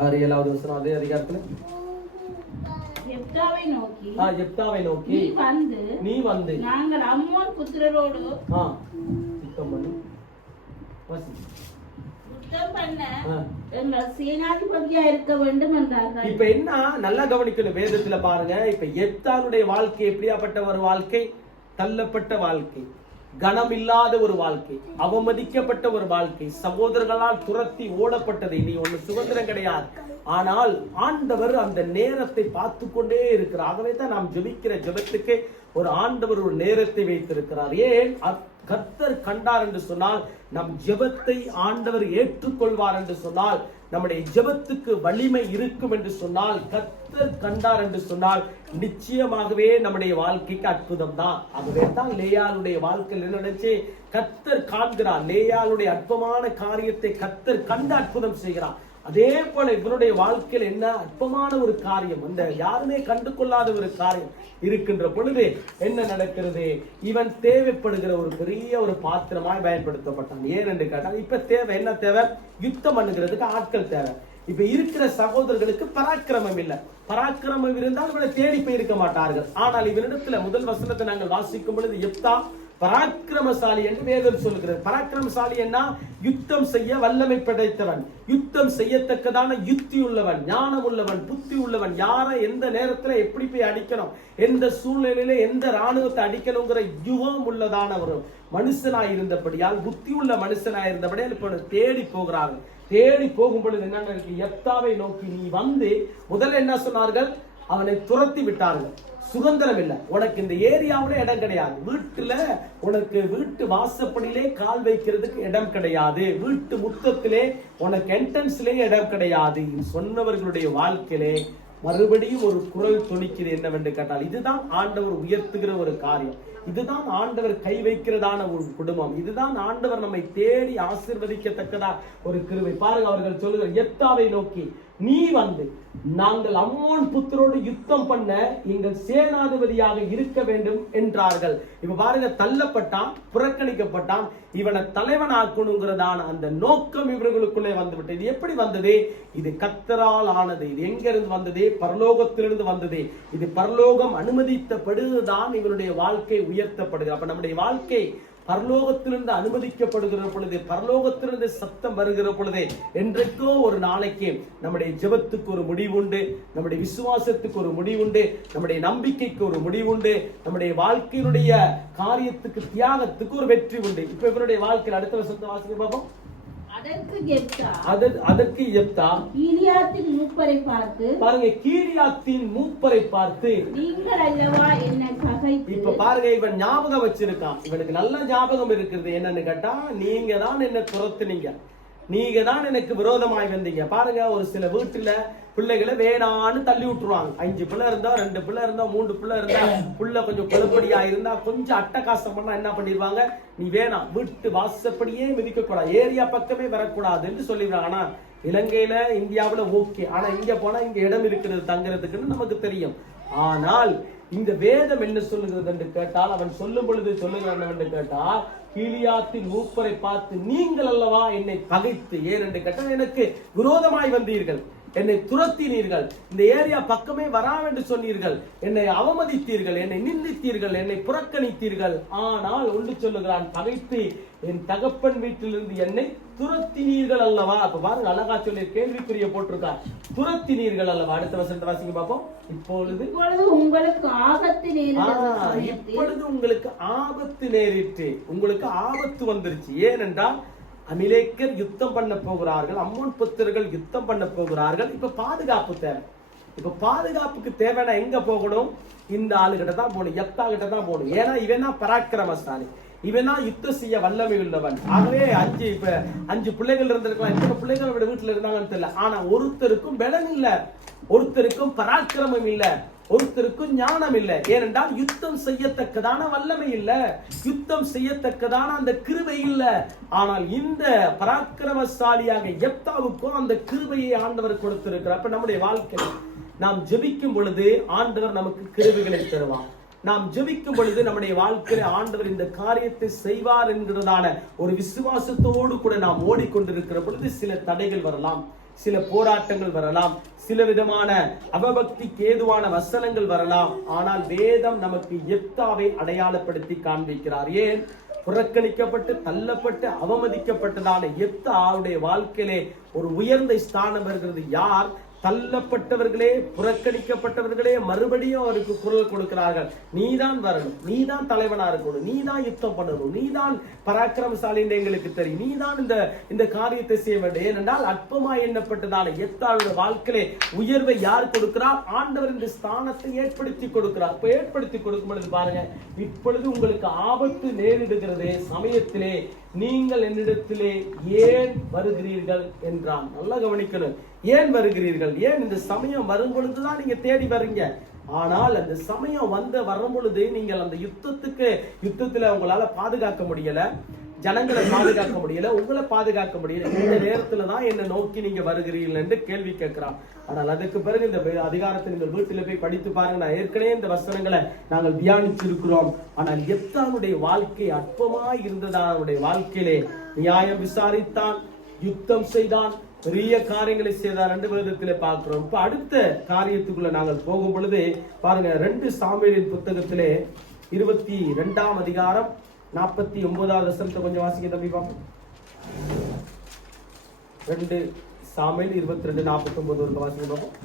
6-7வது வசனம் அதே அதிகாரத்துல. யெப்தாவை நோக்கி, நீ வந்து நாங்கள் அம்மோன் புத்திரரோடு யுத்தம் பண்ண எங்கள் சேனாதிபதியா இருக்க வேண்டும் என்றார்கள். இப்ப என்ன நல்லா கவனிக்கணும் வேதத்துல பாருங்க. இப்ப யெப்தாவுடைய வாழ்க்கை எப்படியாப்பட்ட ஒரு வாழ்க்கை? தள்ளப்பட்ட வாழ்க்கை, கனமில்லாத ஒரு வாழ்க்கை, அவமதிக்கப்பட்ட ஒரு வாழ்க்கை, சகோதரர்களால் துரத்தி ஓடப்பட்டது. நீ ஒண்ணு சுதந்திரம் கிடையாது. ஆனால் ஆண்டவர் அந்த நேரத்தை பார்த்து கொண்டே இருக்கிறார். ஆகவே தான் நாம் ஜெபிக்கிற ஜெபத்துக்கு ஒரு ஆண்டவர் ஒரு நேரத்தை வைத்திருக்கிறார். ஏன்? கர்த்தர் கண்டார் என்று சொன்னால், நம் ஜெபத்தை ஆண்டவர் ஏற்றுக்கொள்வார் என்று சொன்னால், நம்முடைய ஜெபத்துக்கு வலிமை இருக்கும் என்று சொன்னால், கர்த்தர் கண்டார் என்று சொன்னால் நிச்சயமாகவே நம்முடைய வாழ்க்கைக்கு அற்புதம் தான். ஆகவே தான் லேயாளுடைய வாழ்க்கையில் என்ன நினைச்சு கர்த்தர் காண்கிறார். லேயாளுடைய அற்பமான காரியத்தை கர்த்தர் கண்டு அற்புதம் செய்கிறார். அதே போல இவருடைய வாழ்க்கையில் என்ன அற்பமான ஒரு காரியம், அந்த யாருமே கண்டு கொள்ளாத ஒரு காரியம் இருக்கின்ற பொழுது என்ன நடக்கிறது? இவன் தேவைப்படுகிற ஒரு பெரிய ஒரு பாத்திரமாய் பயன்படுத்தப்பட்டான். ஏன் என்று கேட்டால், இப்ப தேவை என்ன? தேவை யுத்தம் பண்ணுகிறதுக்கு ஆட்கள் தேவை. இப்ப இருக்கிற சகோதரர்களுக்கு பராக்கிரமம் இல்லை. பராக்கிரமம் இருந்தால் இவனை தேடி போயிருக்க மாட்டார்கள். ஆனால் இவனிடத்துல முதல் வசனத்தை நாங்கள் வாசிக்கும் பொழுது, யெப்தா பராக்கிரமசாலி என்று வேதம் சொல்லுகிறது. பராக்கிரமசாலி என்ன? யுத்தம் செய்ய வல்லமை படைத்தவன், யுத்தம் செய்யத்தக்கதான யுக்தி உள்ளவன், ஞானம் உள்ளவன், புத்தி உள்ளவன், யாரை எந்த நேரத்துல எப்படி போய் அடிக்கணும், எந்த சூழ்நிலையில எந்த ராணுவத்தை அடிக்கணுங்கிற யுகம் உள்ளதான ஒரு மனுஷனாய் இருந்தபடியால், புத்தி உள்ள மனுஷனாய் இருந்தபடியால் இப்ப தேடி போகிறார்கள். தேடி போகும் பொழுது என்ன இருக்கு? யெப்தாவை நோக்கி நீ வந்து, முதல்ல என்ன சொன்னார்கள்? அவனை துரத்தி விட்டார்கள். சுதந்திரம் இல்லை, உனக்கு இந்த ஏரியாவில இடம் கிடையாது, வீட்டுல உனக்கு வீட்டு வாசப்படியிலே கால் வைக்கிறதுக்கு இடம் கிடையாது, வீட்டு முத்தத்திலே உனக்கு என்ட்ரன்ஸ்லயே இடம் கிடையாது சொன்னவர்களுடைய வாழ்க்கையிலே மறுபடியும் ஒரு குரல் துணிக்கிறது என்னவென்று கேட்டால், இதுதான் ஆண்டவர் உயர்த்துகிற ஒரு காரியம், இதுதான் ஆண்டவர் கை வைக்கிறதான ஒரு குடும்பம், இதுதான் ஆண்டவர் நம்மை தேடி ஆசீர்வதிக்கத்தக்கதா ஒரு கிருபை. பாருங்க, அவர்கள் சொல்லுகிற யெப்தாவை நோக்கி, நீ வந்து நாங்கள் அம்மோன் புத்திரோடு யுத்தம் பண்ண எங்கள் சேனாதிபதியாக இருக்க வேண்டும் என்றார்கள். இப்ப பாருங்க, தள்ளப்பட்டான், புறக்கணிக்கப்பட்டான், இவனை தலைவனாக்கணுங்கிறதான அந்த நோக்கம் இவர்களுக்குள்ளே வந்துவிட்டது. இது எப்படி வந்தது? இது கர்த்தரால் ஆனது. இது எங்கிருந்து வந்தது? பரலோகத்திலிருந்து வந்தது. இது பரலோகம் அனுமதித்தப்படுதான் இவருடைய வாழ்க்கை உயர்த்தப்படுகிறது. அப்ப நம்முடைய வாழ்க்கை பரலோகத்திலிருந்து அனுமதிக்கப்படுகிற பொழுது, பரலோகத்திலிருந்து சத்தம் வருகிற பொழுது, என்றைக்கோ ஒரு நாளைக்கு நம்முடைய ஜெபத்துக்கு ஒரு முடிவுண்டு, நம்முடைய விசுவாசத்துக்கு ஒரு முடிவுண்டு, நம்முடைய நம்பிக்கைக்கு ஒரு முடிவுண்டு, நம்முடைய வாழ்க்கையினுடைய காரியத்துக்கு தியாகத்துக்கு ஒரு வெற்றி உண்டு. இப்ப இவருடைய வாழ்க்கையில் அடுத்த வருஷத்தை வாசிக்க பார்ப்போம். அதற்கு யெப்தா கீரியாத்தின் மூப்பரை பார்த்து, பாருங்க, கீரியாத்தின் மூப்பரை பார்த்து, நீங்கள் அல்லவா என்னை பகைத்து. இப்ப பாருங்க, இவன் ஞாபகம் வச்சிருக்கான், இவனுக்கு நல்ல ஞாபகம் இருக்குது. என்னன்னு கேட்டா, நீங்க தான் என்ன துரத்துனீங்க, நீங்க தான் எனக்கு விரோதமாய் வந்தீங்க. பாருங்க, ஒரு சில வீட்டுல பிள்ளைகளை வேணான்னு தள்ளி விட்டுருவாங்க. 5 பிள்ளை இருந்தா, 2 பிள்ளை இருந்தா, 3 பிள்ளை இருந்தா, புள்ள கொஞ்சம் கொழுப்படியா இருந்தா, கொஞ்சம் அட்டகாசம் பண்ணா என்ன பண்ணிடுவாங்க, நீ வேணாம், வீட்டு வாசப்படியே மிதிக்க கூடாது, ஏரியா பக்கமே வரக்கூடாதுன்னு சொல்லிடுறாங்க. ஆனா இலங்கையில, இந்தியாவுல ஓகே, ஆனா இங்க போனா இங்க இடம் இருக்கிறது தங்குறதுக்குன்னு நமக்கு தெரியும். ஆனால் இந்த வேதம் என்ன சொல்லுகிறது என்று கேட்டால், அவன் சொல்லும் பொழுது சொல்லுகிறான் என்று கேட்டால், கீலியாத்தின் மூப்பரை பார்த்து, நீங்கள் அல்லவா என்னை பகைத்து, ஏன் என்று கேட்டால், எனக்கு விரோதமாய் வந்தீர்கள், என்னை துரத்தினீர்கள், இந்த ஏரியா பக்கமே வராம் என்று சொன்னீர்கள், என்னை அவமதித்தீர்கள், என்னை நிந்தித்தீர்கள், என்னை புறக்கணித்தீர்கள். ஆனால் ஒன்று சொல்லுகிறான், பகைத்து என் தகப்பன் வீட்டிலிருந்து என்னை துரத்தினீர்கள் அல்லவா. அப்ப பாருங்க, அழகா சொல்லி கேள்விக்குரிய போட்டிருக்கார், துரத்தினீர்கள் அல்லவா. அடுத்த வசனத்தை வாசிங்க பார்ப்போம். இப்பொழுது உங்களுக்கு ஆபத்து நேரிட்டது. இப்பொழுது உங்களுக்கு ஆபத்து நேரிட்டு, உங்களுக்கு ஆபத்து வந்துருச்சு. ஏனென்றால் அமிலேக்கர் யுத்தம் பண்ண போகிறார்கள், அம்மோன் புத்திரர்கள் யுத்தம் பண்ண போகிறார்கள். இப்ப பாதுகாப்பு தேவை. இப்ப பாதுகாப்புக்கு தேவைன்னா எங்க போகணும்? இந்த ஆளுகிட்ட தான் போகணும், யெப்தா கிட்ட தான் போகணும். ஏன்னா இவன் தான் பராக்கிரமசாலி, இவன் தான் யுத்தம் செய்ய வல்லமை உள்ளவன். ஆகவே 5 பிள்ளைகள் இருந்திருக்கலாம், எத்தனை பிள்ளைகள் அவருடைய வீட்டுல இருந்தாங்கன்னு தெரியல. ஆனா ஒருத்தருக்கும் பலன் இல்ல, ஒருத்தருக்கும் பராக்கிரமம் இல்ல, ஒருத்தருக்கும் ஞானம் இல்லை. ஏனென்றால் யுத்தம் செய்யத்தக்கதான வல்லமை இல்ல, யுத்தம் செய்யத்தக்கதான அந்த கிருபை இல்ல. ஆனால் இந்த பராக்கிரமசாலியாக யெப்தாவுக்கும் அந்த கிருபையை ஆண்டவர் கொடுத்திருக்கிறார். அப்ப நம்முடைய வாழ்க்கையில் நாம் ஜெபிக்கும் பொழுது ஆண்டவர் நமக்கு கிருபைகளை தருவார். நாம் ஜெபிக்கும் பொழுது நம்முடைய வாழ்க்கையில ஆண்டவர் இந்த காரியத்தை செய்வார் என்கிறதான ஒரு விசுவாசத்தோடு கூட நாம் ஓடிக்கொண்டிருக்கிற பொழுது சில தடைகள் வரலாம், சில போராட்டங்கள் வரலாம், சில விதமான அவபக்திக்கு ஏதுவான வசனங்கள் வரலாம். ஆனால் வேதம் நமக்கு யெப்தாவை அடையாளப்படுத்தி காண்பிக்கிறார். ஏன்? புறக்கணிக்கப்பட்டு, தள்ளப்பட்டு, அவமதிக்கப்பட்டதான யெப்தாவுடைய வாழ்க்கையிலே ஒரு உயர்ந்த ஸ்தானம் வருகிறது. யார்? தள்ளப்பட்டவர்களே, புறக்கணிக்கப்பட்டவர்களே மறுபடியும் அவருக்கு குரல் கொடுக்கிறார்கள். நீதான் வரணும், நீதான் தலைவனா இருக்கணும், நீதான் யுத்தம் பண்ணணும், நீதான் பராக்கிரமசாலி என்று எங்களுக்கு தெரியும், நீதான் இந்த காரியத்தை செய்ய வேண்டும். ஏனென்றால் அற்பமா எண்ணப்பட்டதான யெப்தாவுடைய வாழ்க்கையிலே உயர்வை யார் கொடுக்கிறார்? ஆண்டவர் இந்த ஸ்தானத்தை ஏற்படுத்தி கொடுக்கிறார். இப்ப ஏற்படுத்தி கொடுக்கும் பொழுது பாருங்க, இப்பொழுது உங்களுக்கு ஆபத்து நேரிடுகிறது சமயத்திலே நீங்கள் என்னிடத்திலே ஏன் வருகிறீர்கள் என்றான். நல்லா கவனிக்கணும், ஏன் வருகிறீர்கள்? ஏன் இந்த சமயம் வரும் பொழுதுதான் நீங்க தேடி வர்றீங்க. ஆனால் அந்த சமயம் வரும் பொழுது நீங்கள் அந்த யுத்தத்துல உங்களால பாதுகாக்க முடியல, ஜனங்களை பாதுகாக்க முடியல, உங்களை பாதுகாக்க முடியல. இந்த நேரத்துல தான் என்ன நோக்கி நீங்க வருகிறீர்கள் என்று கேள்வி கேட்கிறான். ஆனால் அதுக்கு பிறகு இந்த அதிகாரத்தை நீங்கள் வீட்டில போய் படித்து பாருங்க. நான் ஏற்கனவே இந்த வசனங்களை நாங்கள் தியானிச்சிருக்கிறோம். ஆனால் யெப்தாவுடைய வாழ்க்கை அற்பமாய் இருந்ததா? அவருடைய வாழ்க்கையிலே நியாயம் விசாரித்தான், யுத்தம் செய்தான், பெரிய காரியங்களை செய்தார் என்று வேதத்திலே பார்க்கிறோம். இப்ப அடுத்த காரியத்துக்குள்ள நாங்கள் போகும் பொழுது பாருங்க, 2 சாமுவேலின் புத்தகத்திலே 22ஆம் அதிகாரம் 49வது வசனத்தை கொஞ்சம் வாசிக்க தம்பி பாப்போம். 2 சாமுவேல் 22:49 வரைக்கும் வாசிக்க பாப்போம்.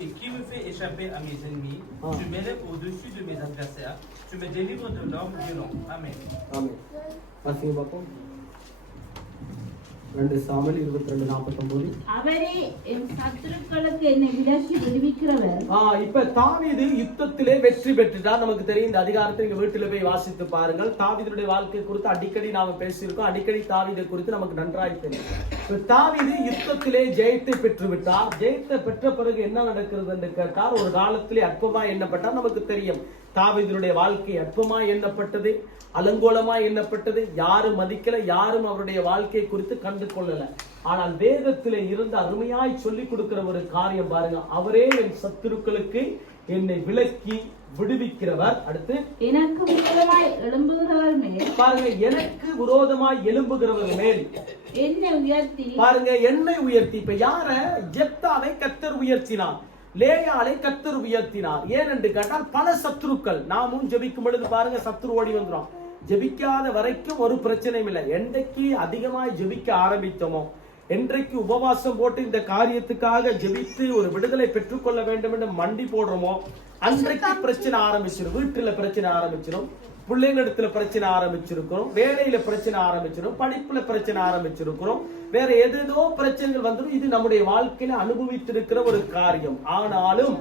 Et qui me fait échapper à mes ennemis, tu m'élèves au-dessus de mes adversaires, tu me délivres de l'homme violent. Amen. Amen. வாசிக்க பாப்போம். 2 சாமுவேல் 22:49. அவரே என் சத்துருக்களுக்கு என்னை விலக்கி விடுவிக்கிறவர். இப்ப தாவீது யுத்தத்திலே வெற்றி பெற்றுட்டார். நமக்கு தெரியும். இந்த அதிகாரத்தை நீங்க வீட்டில போய் வாசித்து பாருங்கள். தாவீதுடைய வாழ்க்கை குறித்து அடிக்கடி நாம பேசியிருக்கோம். அடிக்கடி தாவீதை குறித்து நமக்கு நன்றாய் தெரியும். இப்ப தாவீது யுத்தத்திலே ஜெயத்தை பெற்று விட்டார். ஜெயத்தை பெற்ற பிறகு என்ன நடக்கிறது என்று கேட்டால், ஒரு காலத்திலே அற்பமா எண்ணப்பட்டால் நமக்கு தெரியும். தாவீதுடைய வாழ்க்கை அற்பமா எண்ணப்பட்டது, அலங்கோலமா எண்ணப்பட்டது. யாரும் மதிக்கல, யாரும் அவருடைய வாழ்க்கை குறித்து கண்டு கொள்ளல. ஆனால் வேதத்திலே இருந்து அருமையாய் சொல்லிக் கொடுக்கிற ஒரு காரியம் பாருங்க. அவரே என் சத்துருக்களுக்கு என்னை விலக்கி விடுவிக்கிறவர். அடுத்து, எனக்கு விரோதமாய் எழும்புகிறவர் மேல் பாருங்க, எனக்கு விரோதமாய் எழும்புகிறவர் மேல் என்னை உயர்த்தி, பாருங்க, என்னை உயர்த்தி. இப்ப யார? ஜெப்தாவை கர்த்தர் உயர்த்தினார். லேயாளை கர்த்தர் உயர்த்தினார். ஏன் என்று கேட்டால், பல சத்துருக்கள். நாமும் ஜெபிக்கும் பொழுது பாருங்க, சத்துரு ஓடி வந்துடும். ஜெபிக்காத வரைக்கும் ஒரு பிரச்சனையும் இல்லை. என்றைக்கு அதிகமாய் ஜெபிக்க ஆரம்பித்தோமோ, என்றைக்கு உபவாசம் போட்டு இந்த காரியத்துக்காக ஜெபித்து ஒரு விடுதலை பெற்றுக்கொள்ள வேண்டும் என்று மண்டி போடுறோமோ, அன்றைக்கு பிரச்சனை ஆரம்பிச்சிடும். வீட்டுல பிரச்சனை ஆரம்பிச்சிடும், பிள்ளைங்களிடத்துல பிரச்சனை ஆரம்பிச்சிருக்கிறோம், வேலையில பிரச்சனை ஆரம்பிச்சிடும், படிப்புல பிரச்சனை ஆரம்பிச்சிருக்கிறோம், வேற ஏதேதோ பிரச்சனைகள் வந்துடும். இது நம்முடைய வாழ்க்கையில அனுபவித்திருக்கிற ஒரு காரியம். ஆனாலும்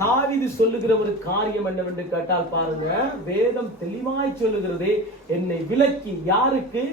தாவீது சொல்லுகிற ஒரு காரியம் என்னவென்று கேட்டால் பாருங்க, வேதம் தெளிவாய் சொல்லுகிறதே, என்னை விலக்கி. யாருக்கு?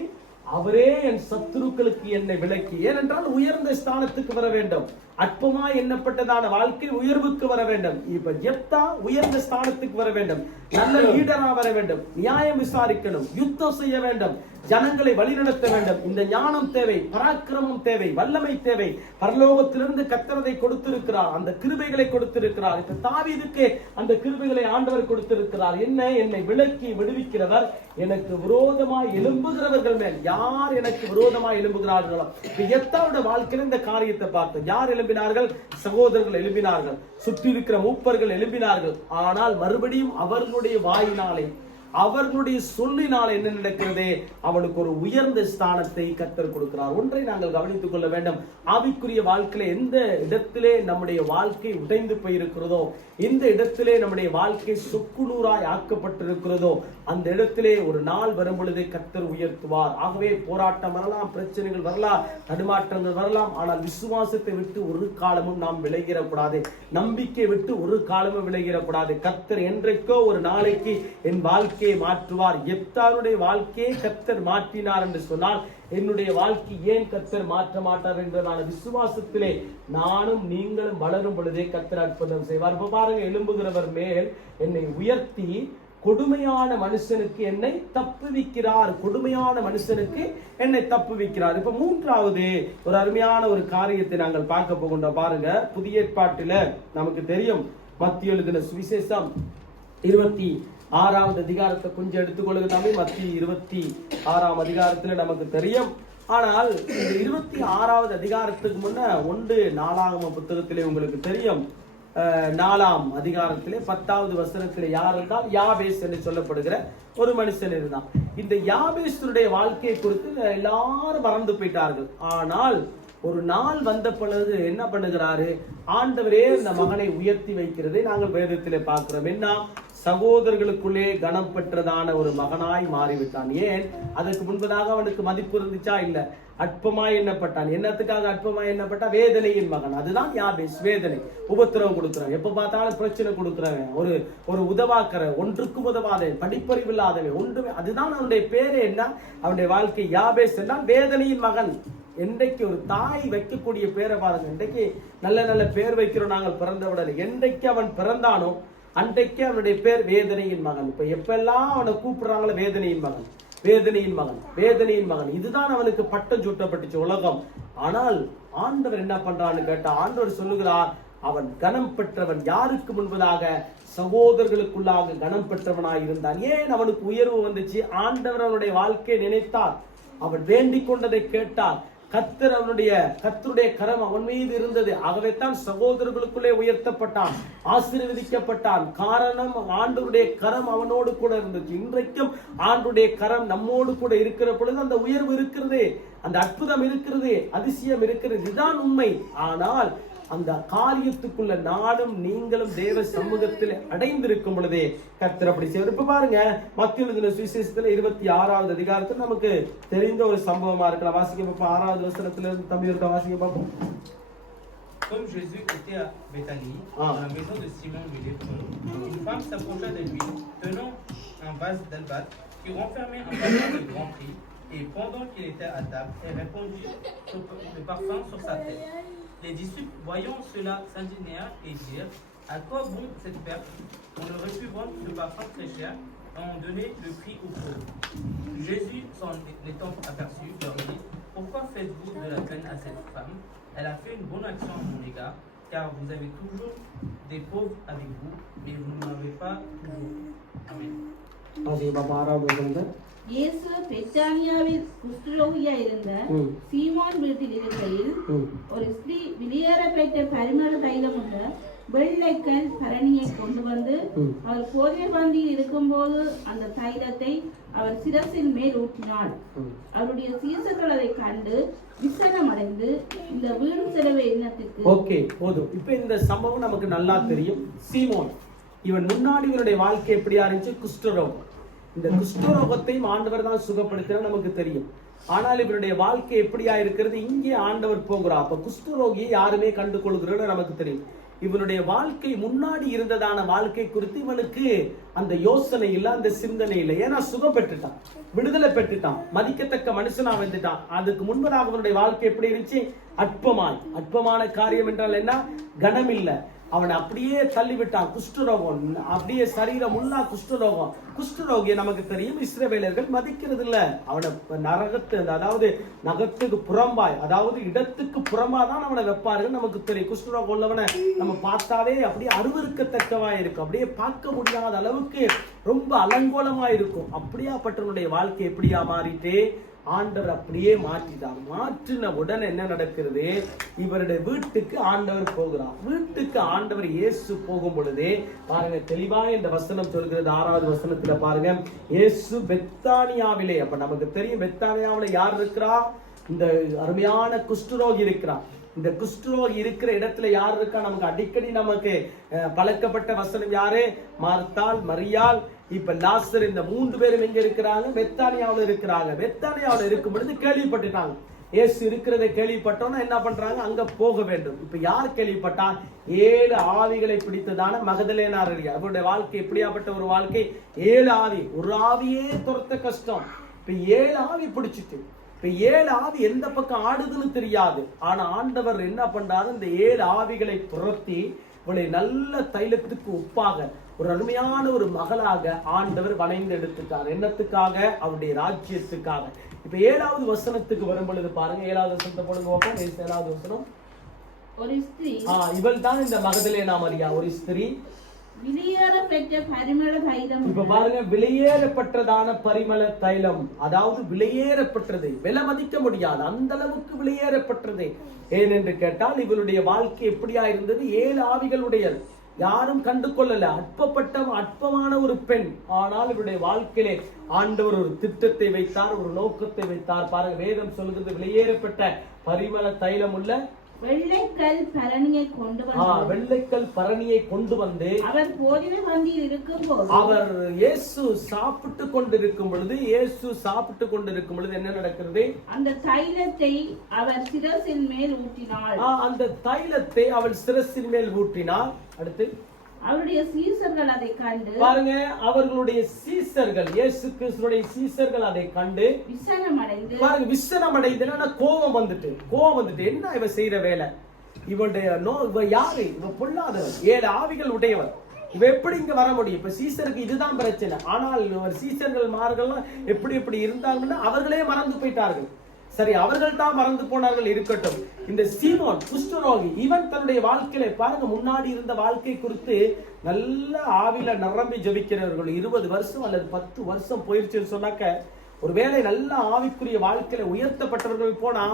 அவரே என் சத்துருக்களுக்கு என்னை விலக்கி. ஏனென்றால் உயர்ந்த ஸ்தானத்துக்கு வர வேண்டும். அற்பமா எண்ணப்பட்டதான வாழ்க்கை உயர்வுக்கு வர வேண்டும். இப்ப ஜெப்தா உயர்ந்த ஸ்தானத்துக்கு வர வேண்டும், நல்ல லீடரா வர வேண்டும், நியாயம் விசாரிக்கணும், யுத்தம் செய்ய வேண்டும், ஜனங்களை வழிநடத்த வேண்டும். இந்த ஞானம் தேவை, பராக்கிரமம் தேவை, வல்லமை தேவை. பரலோகத்திலிருந்து கர்த்தரை கொடுத்திருக்கிறார், அந்த கிருபைகளை கொடுத்திருக்கிறார். இப்ப தாவீதுக்கு அந்த கிருபைகளை ஆண்டவர் கொடுத்திருக்கிறார். என்ன? என்னை விலக்கி விடுவிக்கிறவர், எனக்கு விரோதமாய் எழும்புகிறவர்கள் மேல். யார் எனக்கு விரோதமாய் எழும்புகிறார்களோ? இப்ப எத்தாவோட வாழ்க்கையில இந்த காரியத்தை பார்த்தோம். யார் எழும்பினார்கள்? சகோதரர்கள் எழும்பினார்கள், சுற்றி இருக்கிற மூப்பர்கள் எழும்பினார்கள். ஆனால் மறுபடியும் அவர்களுடைய வாயினாலே, அவர்களுடைய சொல்லினால் என்ன நடக்கிறது? அவனுக்கு ஒரு உயர்ந்த ஸ்தானத்தை கர்த்தர் கொடுக்கிறார். ஒன்றை நாங்கள் கவனித்துக் கொள்ள வேண்டும். ஆவிக்குரிய வாழ்க்கையில எந்த இடத்திலே நம்முடைய வாழ்க்கை உடைந்து போயிருக்கிறதோ, எந்த இடத்திலே நம்முடைய வாழ்க்கை சொக்குநூறாய் ஆக்கப்பட்டிருக்கிறதோ, அந்த இடத்திலே ஒரு நாள் வரும் பொழுது கர்த்தர் உயர்த்துவார். ஆகவே போராட்டம் வரலாம், பிரச்சனைகள் வரலாம், தடுமாற்றங்கள் வரலாம். ஆனால் விசுவாசத்தை விட்டு ஒரு காலமும் நாம் விலகிடக்கூடாது. நம்பிக்கை விட்டு ஒரு காலமும் விலகிடக்கூடாது. கர்த்தர் என்றைக்கோ ஒரு நாளைக்கு என் வாழ்க்கை மாற்றுவார். எப்தாருடைய வாழ்க்கையை கர்த்தர் மாற்றினார் என்று சொன்னால், என்னுடைய வாழ்க்கை ஏன் கர்த்தர் மாற்ற மாட்டார் என்றதான விசுவாசத்திலே நானும் நீங்களும் வளரும் பொழுதே கர்த்தர் அற்புதம் செய்வார். இப்ப பாருங்க, எழும்புகிறவர் மேல் என்னை உயர்த்தி கொடுமையான மனுஷனுக்கு என்னை தப்புவிக்கிறார். கொடுமையான மனுஷனுக்கு என்னை தப்புவிக்கிறார். இப்ப மூன்றாவது ஒரு அருமையான ஒரு காரியத்தை நாங்கள் பார்க்க போகின்றோம். பாருங்க, புதிய ஏற்பாட்டில நமக்கு தெரியும், மத்திய எழுதின சுவிசேஷம் 26வது அதிகாரத்தை கொஞ்சம் எடுத்துக்கொள்ளுங்க தம்பி. மத்திய 26ஆம் அதிகாரத்துல நமக்கு தெரியும். ஆனால் இந்த 26வது அதிகாரத்துக்கு முன்ன 1 நாளாகம புத்தகத்திலே உங்களுக்கு தெரியும், 4ஆம் அதிகாரத்திலே 10வது வசனத்திலே யார் இருந்தால் யாபேஸ் என்று சொல்லப்படுகிற ஒரு மனுஷன் இருந்தான். இந்த யாபேஸுடைய வாழ்க்கையை குறித்து எல்லாரும் மறந்து போயிட்டார்கள். ஆனால் ஒரு நாள் வந்த பொழுது என்ன பண்ணுகிறாரு? ஆண்டவரே இந்த மகனை உயர்த்தி வைக்கிறதை நாங்கள் வேதத்திலே பார்க்கிறோம். என்ன? சகோதரர்களுக்குள்ளே கனம் பெற்றதான ஒரு மகனாய் மாறிவிட்டான். ஏன்? அதற்கு முன்பதாக அவனுக்கு மதிப்பு இருந்துச்சா? இல்ல. அற்பமாய் எண்ணப்பட்டான். என்னத்துக்காக அற்பமாய் எண்ணப்பட்டா? வேதனையின் மகன். அதுதான் யாபேஸ். வேதனை, உபத்திரவம் கொடுக்கிறவன், எப்ப பார்த்தாலும் பிரச்சனை கொடுக்கிறவன், ஒரு உதவாக்கிற, ஒன்றுக்கும் உதவாதவன், படிப்பறிவு இல்லாதவன், ஒன்றுமே. அதுதான் அவனுடைய பேரு. என்ன? அவனுடைய வாழ்க்கை யாபேஸ் என்றால் வேதனையின் மகன். என்றைக்கு ஒரு தாய் வைக்கக்கூடிய பேரை பாருங்க. இன்றைக்கு நல்ல நல்ல பேர் வைக்கிறோம் நாங்கள் பிறந்த உடனே. என்றைக்கு அவன் பிறந்தானோ அன்றைக்கு அவனுடைய பேர் வேதனையின் மகன். இப்ப எப்பெல்லாம் அவனை கூப்பிடுறாங்களோ வேதனையின் மகன், வேதனையின் மகன், வேதனையின் மகன், இதுதான் அவனுக்கு பட்டம் சூட்டப்பட்டுச்சு உலகம். ஆனால் ஆண்டவர் என்ன பண்றான்னு கேட்டா, ஆண்டவர் சொல்லுகிறார், அவன் கனம் பெற்றவன். யாருக்கு முன்பதாக? சகோதரர்களுக்குள்ளாக கனம் பெற்றவனாய் இருந்தான். ஏன் அவனுக்கு உயர்வு வந்துச்சு? ஆண்டவர் அவனுடைய வாழ்க்கையை நினைத்தார், அவன் வேண்டிக் கொண்டதை கேட்டார். கர்த்தருடைய கரம் அவன் மீது இருந்தது. ஆகவே தான் சகோதரர்களுக்குள்ளே உயர்த்தப்பட்டான், ஆசீர்வதிக்கப்பட்டான். காரணம், ஆண்டவருடைய கரம் அவனோடு கூட இருந்துச்சு. இன்றைக்கும் ஆண்டவருடைய கரம் நம்மோடு கூட இருக்கிற பொழுது அந்த உயர்வு இருக்கிறது, அந்த அற்புதம் இருக்கிறது, அதிசயம் இருக்கிறது. இதுதான் உண்மை. ஆனால் அந்த காரியத்துக்குள்ள நானும் நீங்களும் தேவ சமூகத்தில் அடைந்திருக்கும் பொழுதே கர்த்தர் அப்படி செய்வார். இப்ப பாருங்க மத்திய எழுதின சுவிசேஷத்துல 26வது அதிகாரத்தில் நமக்கு தெரிந்த ஒரு சம்பவமா இருக்கலாம். வாசிக்க பார்ப்போம். 6வது வசனத்துல இருந்து தம்பி இருக்க வாசிக்க பார்ப்போம். Comme Jésus était à Béthanie, dans la maison de Simon le lépreux, une femme s'approcha de lui, tenant un vase d'albâtre qui renfermait un parfum de grand prix, et pendant qu'il était à table, elle répandit le parfum sur sa tête. Les disciples, voyant cela, s'indignèrent et dirent: à quoi bon cette perte? On aurait pu vendre ce parfum très cher et en donner le prix aux pauvres. Jésus, s'en étant aperçu, leur dit: pourquoi faites-vous de la peine à cette femme? Elle a fait une bonne action à mon égard, car vous avez toujours des pauvres avec vous, mais vous ne m'avez pas toujours. Amen. வாசிக்க பார்ப்போம். 6வது வசனம். இயேசு பெத்தானியாவில் குஷ்டரோகியா இருந்த சீமோன் வீட்டில் இருக்கையில் ஒரு ஸ்திரீ வெளியேற பெற்ற பரிமள தைலமுள்ள வெள்ளைக்கல் பரணியை கொண்டு வந்து அவர் போதை பந்தியில் இருக்கும்போது அந்த தைலத்தை அவர் சிரசின் மேல் ஊற்றினாள். அவருடைய சீசர்கள் அதை கண்டு விசனம் அடைந்து இந்த வீடு செலவு எண்ணத்துக்கு. ஓகே, போதும். இப்ப இந்த சம்பவம் நமக்கு நல்லா தெரியும். சீமோன் இவன் முன்னாடி இவனுடைய வாழ்க்கை எப்படியா இருந்துச்சு? குஷ்டரோகம். இந்த குஷ்டரோகத்தையும் ஆண்டவர் தான் சுகப்படுத்தினா நமக்கு தெரியும். ஆனால் இவருடைய வாழ்க்கை எப்படியா இருக்கிறது? இங்கே ஆண்டவர் போகிறார். அப்ப குஷ்டரோகியை யாருமே கண்டு கொள்கிறோன்னு நமக்கு தெரியும். இவனுடைய வாழ்க்கை முன்னாடி இருந்ததான வாழ்க்கை குறித்து இவனுக்கு அந்த யோசனை இல்லை, அந்த சிந்தனை இல்லை. ஏன்னா சுகம் பெற்றுட்டான், விடுதலை பெற்றுட்டான், மதிக்கத்தக்க மனுஷனா வந்துட்டான். அதுக்கு முன்பதாக அவனுடைய வாழ்க்கை எப்படி இருந்துச்சு? அற்பமான காரியம் என்றால் என்ன? கனம் இல்லை. அவனை அப்படியே தள்ளிவிட்டான். குஷ்டரோகம், அப்படியே சரீரம் உள்ள குஷ்டரோகம். குஷ்டரோகியை நமக்கு தெரியும், இஸ்ரவேலர்கள் மதிக்கிறது இல்ல. அவனை நரகத்து, அதாவது நகத்துக்கு புறம்பாய், அதாவது இடத்துக்கு புறம்பாதான் அவனை வைப்பார்கள் நமக்கு தெரியும். குஷ்டரோகம் உள்ளவனை நம்ம பார்த்தாவே அப்படியே அருவருக்கத்தக்கவா இருக்கும், அப்படியே பார்க்க முடியாத அளவுக்கு ரொம்ப அலங்கோலமா இருக்கும். அப்படியாப்பட்டவனுடைய வாழ்க்கை எப்படியா மாறிட்டே ஆண்டவர் அப்படியே மாற்றிட்டார். மாற்றின உடனே என்ன நடக்கிறது? இவருடைய வீட்டுக்கு ஆண்டவர் போகிறார். வீட்டுக்கு ஆண்டவர் இயேசு போகும் பொழுதே பாருங்க, தெளிவா இந்த வசனம் சொல்கிறது. 6வது வசனத்துல பாருங்க, இயேசு பெத்தானியாவிலே. அப்ப நமக்கு தெரியும் பெத்தானியாவில யார் இருக்கிறா? இந்த அருமையான குஷ்டரோகி இருக்கிறார். இந்த குஷ்டரோகி இருக்கிற இடத்துல யார் இருக்கா? நமக்கு அடிக்கடி நமக்கு பழக்கப்பட்ட வசனம் யாரு? மார்த்தாள், மரியாள், இப்ப லாசர். இந்த 3 பேரும் எங்க இருக்கிறாங்க? பெத்தானியாவில் இருக்கிறாங்க. பெத்தானியாவில் இருக்கும் பொழுது கேள்விப்பட்டுட்டாங்க. இயேசு இருக்கிறதை கேள்விப்பட்டோன்னா என்ன பண்றாங்க? அங்க போக வேண்டும். இப்ப யார் கேள்விப்பட்டா? 7 ஆவிகளை பிடித்ததான மகதலேனார். அவருடைய வாழ்க்கை எப்படியாப்பட்ட ஒரு வாழ்க்கை? 7 ஆவி. ஒரு ஆவியே துரத்த கஷ்டம். இப்ப 7 ஆவி பிடிச்சிட்டு, இப்ப 7 ஆவி எந்த பக்கம் ஆடுதுன்னு தெரியாது. ஆனா ஆண்டவர் என்ன பண்றாரு? இந்த 7 ஆவிகளை துரத்தி இவளை நல்ல தைலத்துக்கு ஒப்பாக ஒரு அருமையான ஒரு மகளாக ஆண்டவர் வளைந்து எடுத்துட்டார். என்னத்துக்காக? அவருடைய ராஜ்யத்துக்காக. இப்ப 7வது வசனத்துக்கு வரும் பொழுது பாருங்க, 7வது வசனத்தை போடுங்க. 7வது வசனம். ஒரு ஸ்திரீ, இவள் தான் இந்த மகதலேனா மரியா, ஒரு ஸ்திரீ வெளியேற பெற்ற பரிமள தைலம். இப்ப பாருங்க, விலையேறப்பட்டதான பரிமள தைலம், அதாவது விலையேறப்பட்டது, விலை மதிக்க முடியாது அந்த அளவுக்கு விலையேறப்பட்டது. ஏனென்று கேட்டால் இவளுடைய வாழ்க்கை எப்படியா இருந்தது? 7 ஆவிகளுடைய, யாரும் கண்டு கொள்ளல, அற்பமான ஒரு பெண். ஆனால் இவருடைய வாழ்க்கையிலே ஆண்டவர் ஒரு திட்டத்தை வைத்தார், ஒரு நோக்கத்தை வைத்தார். பாருங்க, வேதம் சொல்கிறது, விலையேறப்பட்ட பரிமள தைலம் உள்ள வெள்ளைக்கல் பரணியை கொண்டு வந்து அவர் போஜன பந்தியில் இருக்கும்போது, அவர் இயேசு சாப்பிட்டு கொண்டிருக்கும் பொழுது என்ன நடக்கிறது? அந்த தைலத்தை அவர் சிரசின் மேல் ஊற்றினாள். அந்த தைலத்தை அவள் சிரசின் மேல் ஊற்றினாள். அடுத்து அவருடைய சீசர்கள் அதை கண்டு, பாருங்க, அவர்களுடைய சீசர்கள், இயேசு கிறிஸ்துவுடைய சீசர்கள் அதை கண்டு விசனமடைந்து, பாருங்க, விசனமடைந்து கோபம் வந்துட்டு என்ன இவ செய்யற வேலை? இவளுடைய இவ யாரு? இவ பொல்லாதவர், 7 ஆவிகள் உடையவர். இவ எப்படி இங்க வர முடியும்? இப்ப சீசருக்கு இதுதான் பிரச்சனை. ஆனால் சீசர்கள் மார்கள்லாம் எப்படி இருந்தாங்கன்னா அவர்களே மறந்து போயிட்டார்கள். சரி, அவர்கள் தான் மறந்து போனார்கள், இருக்கட்டும். இந்த சீமோன் குஷ்டரோகி, இவன் தன்னுடைய வாழ்க்கையில பாருங்க, முன்னாடி இருந்த வாழ்க்கை குறித்து நல்ல ஆவில நிரம்பி ஜபிக்கிறவர்கள் 20 வருஷம் அல்லது 10 வருஷம் போயிருச்சுன்னு சொன்னாக்க, ஒருவேளை நல்ல ஆவிக்குரிய வாழ்க்கையில உயர்த்தப்பட்டவர்கள் போனா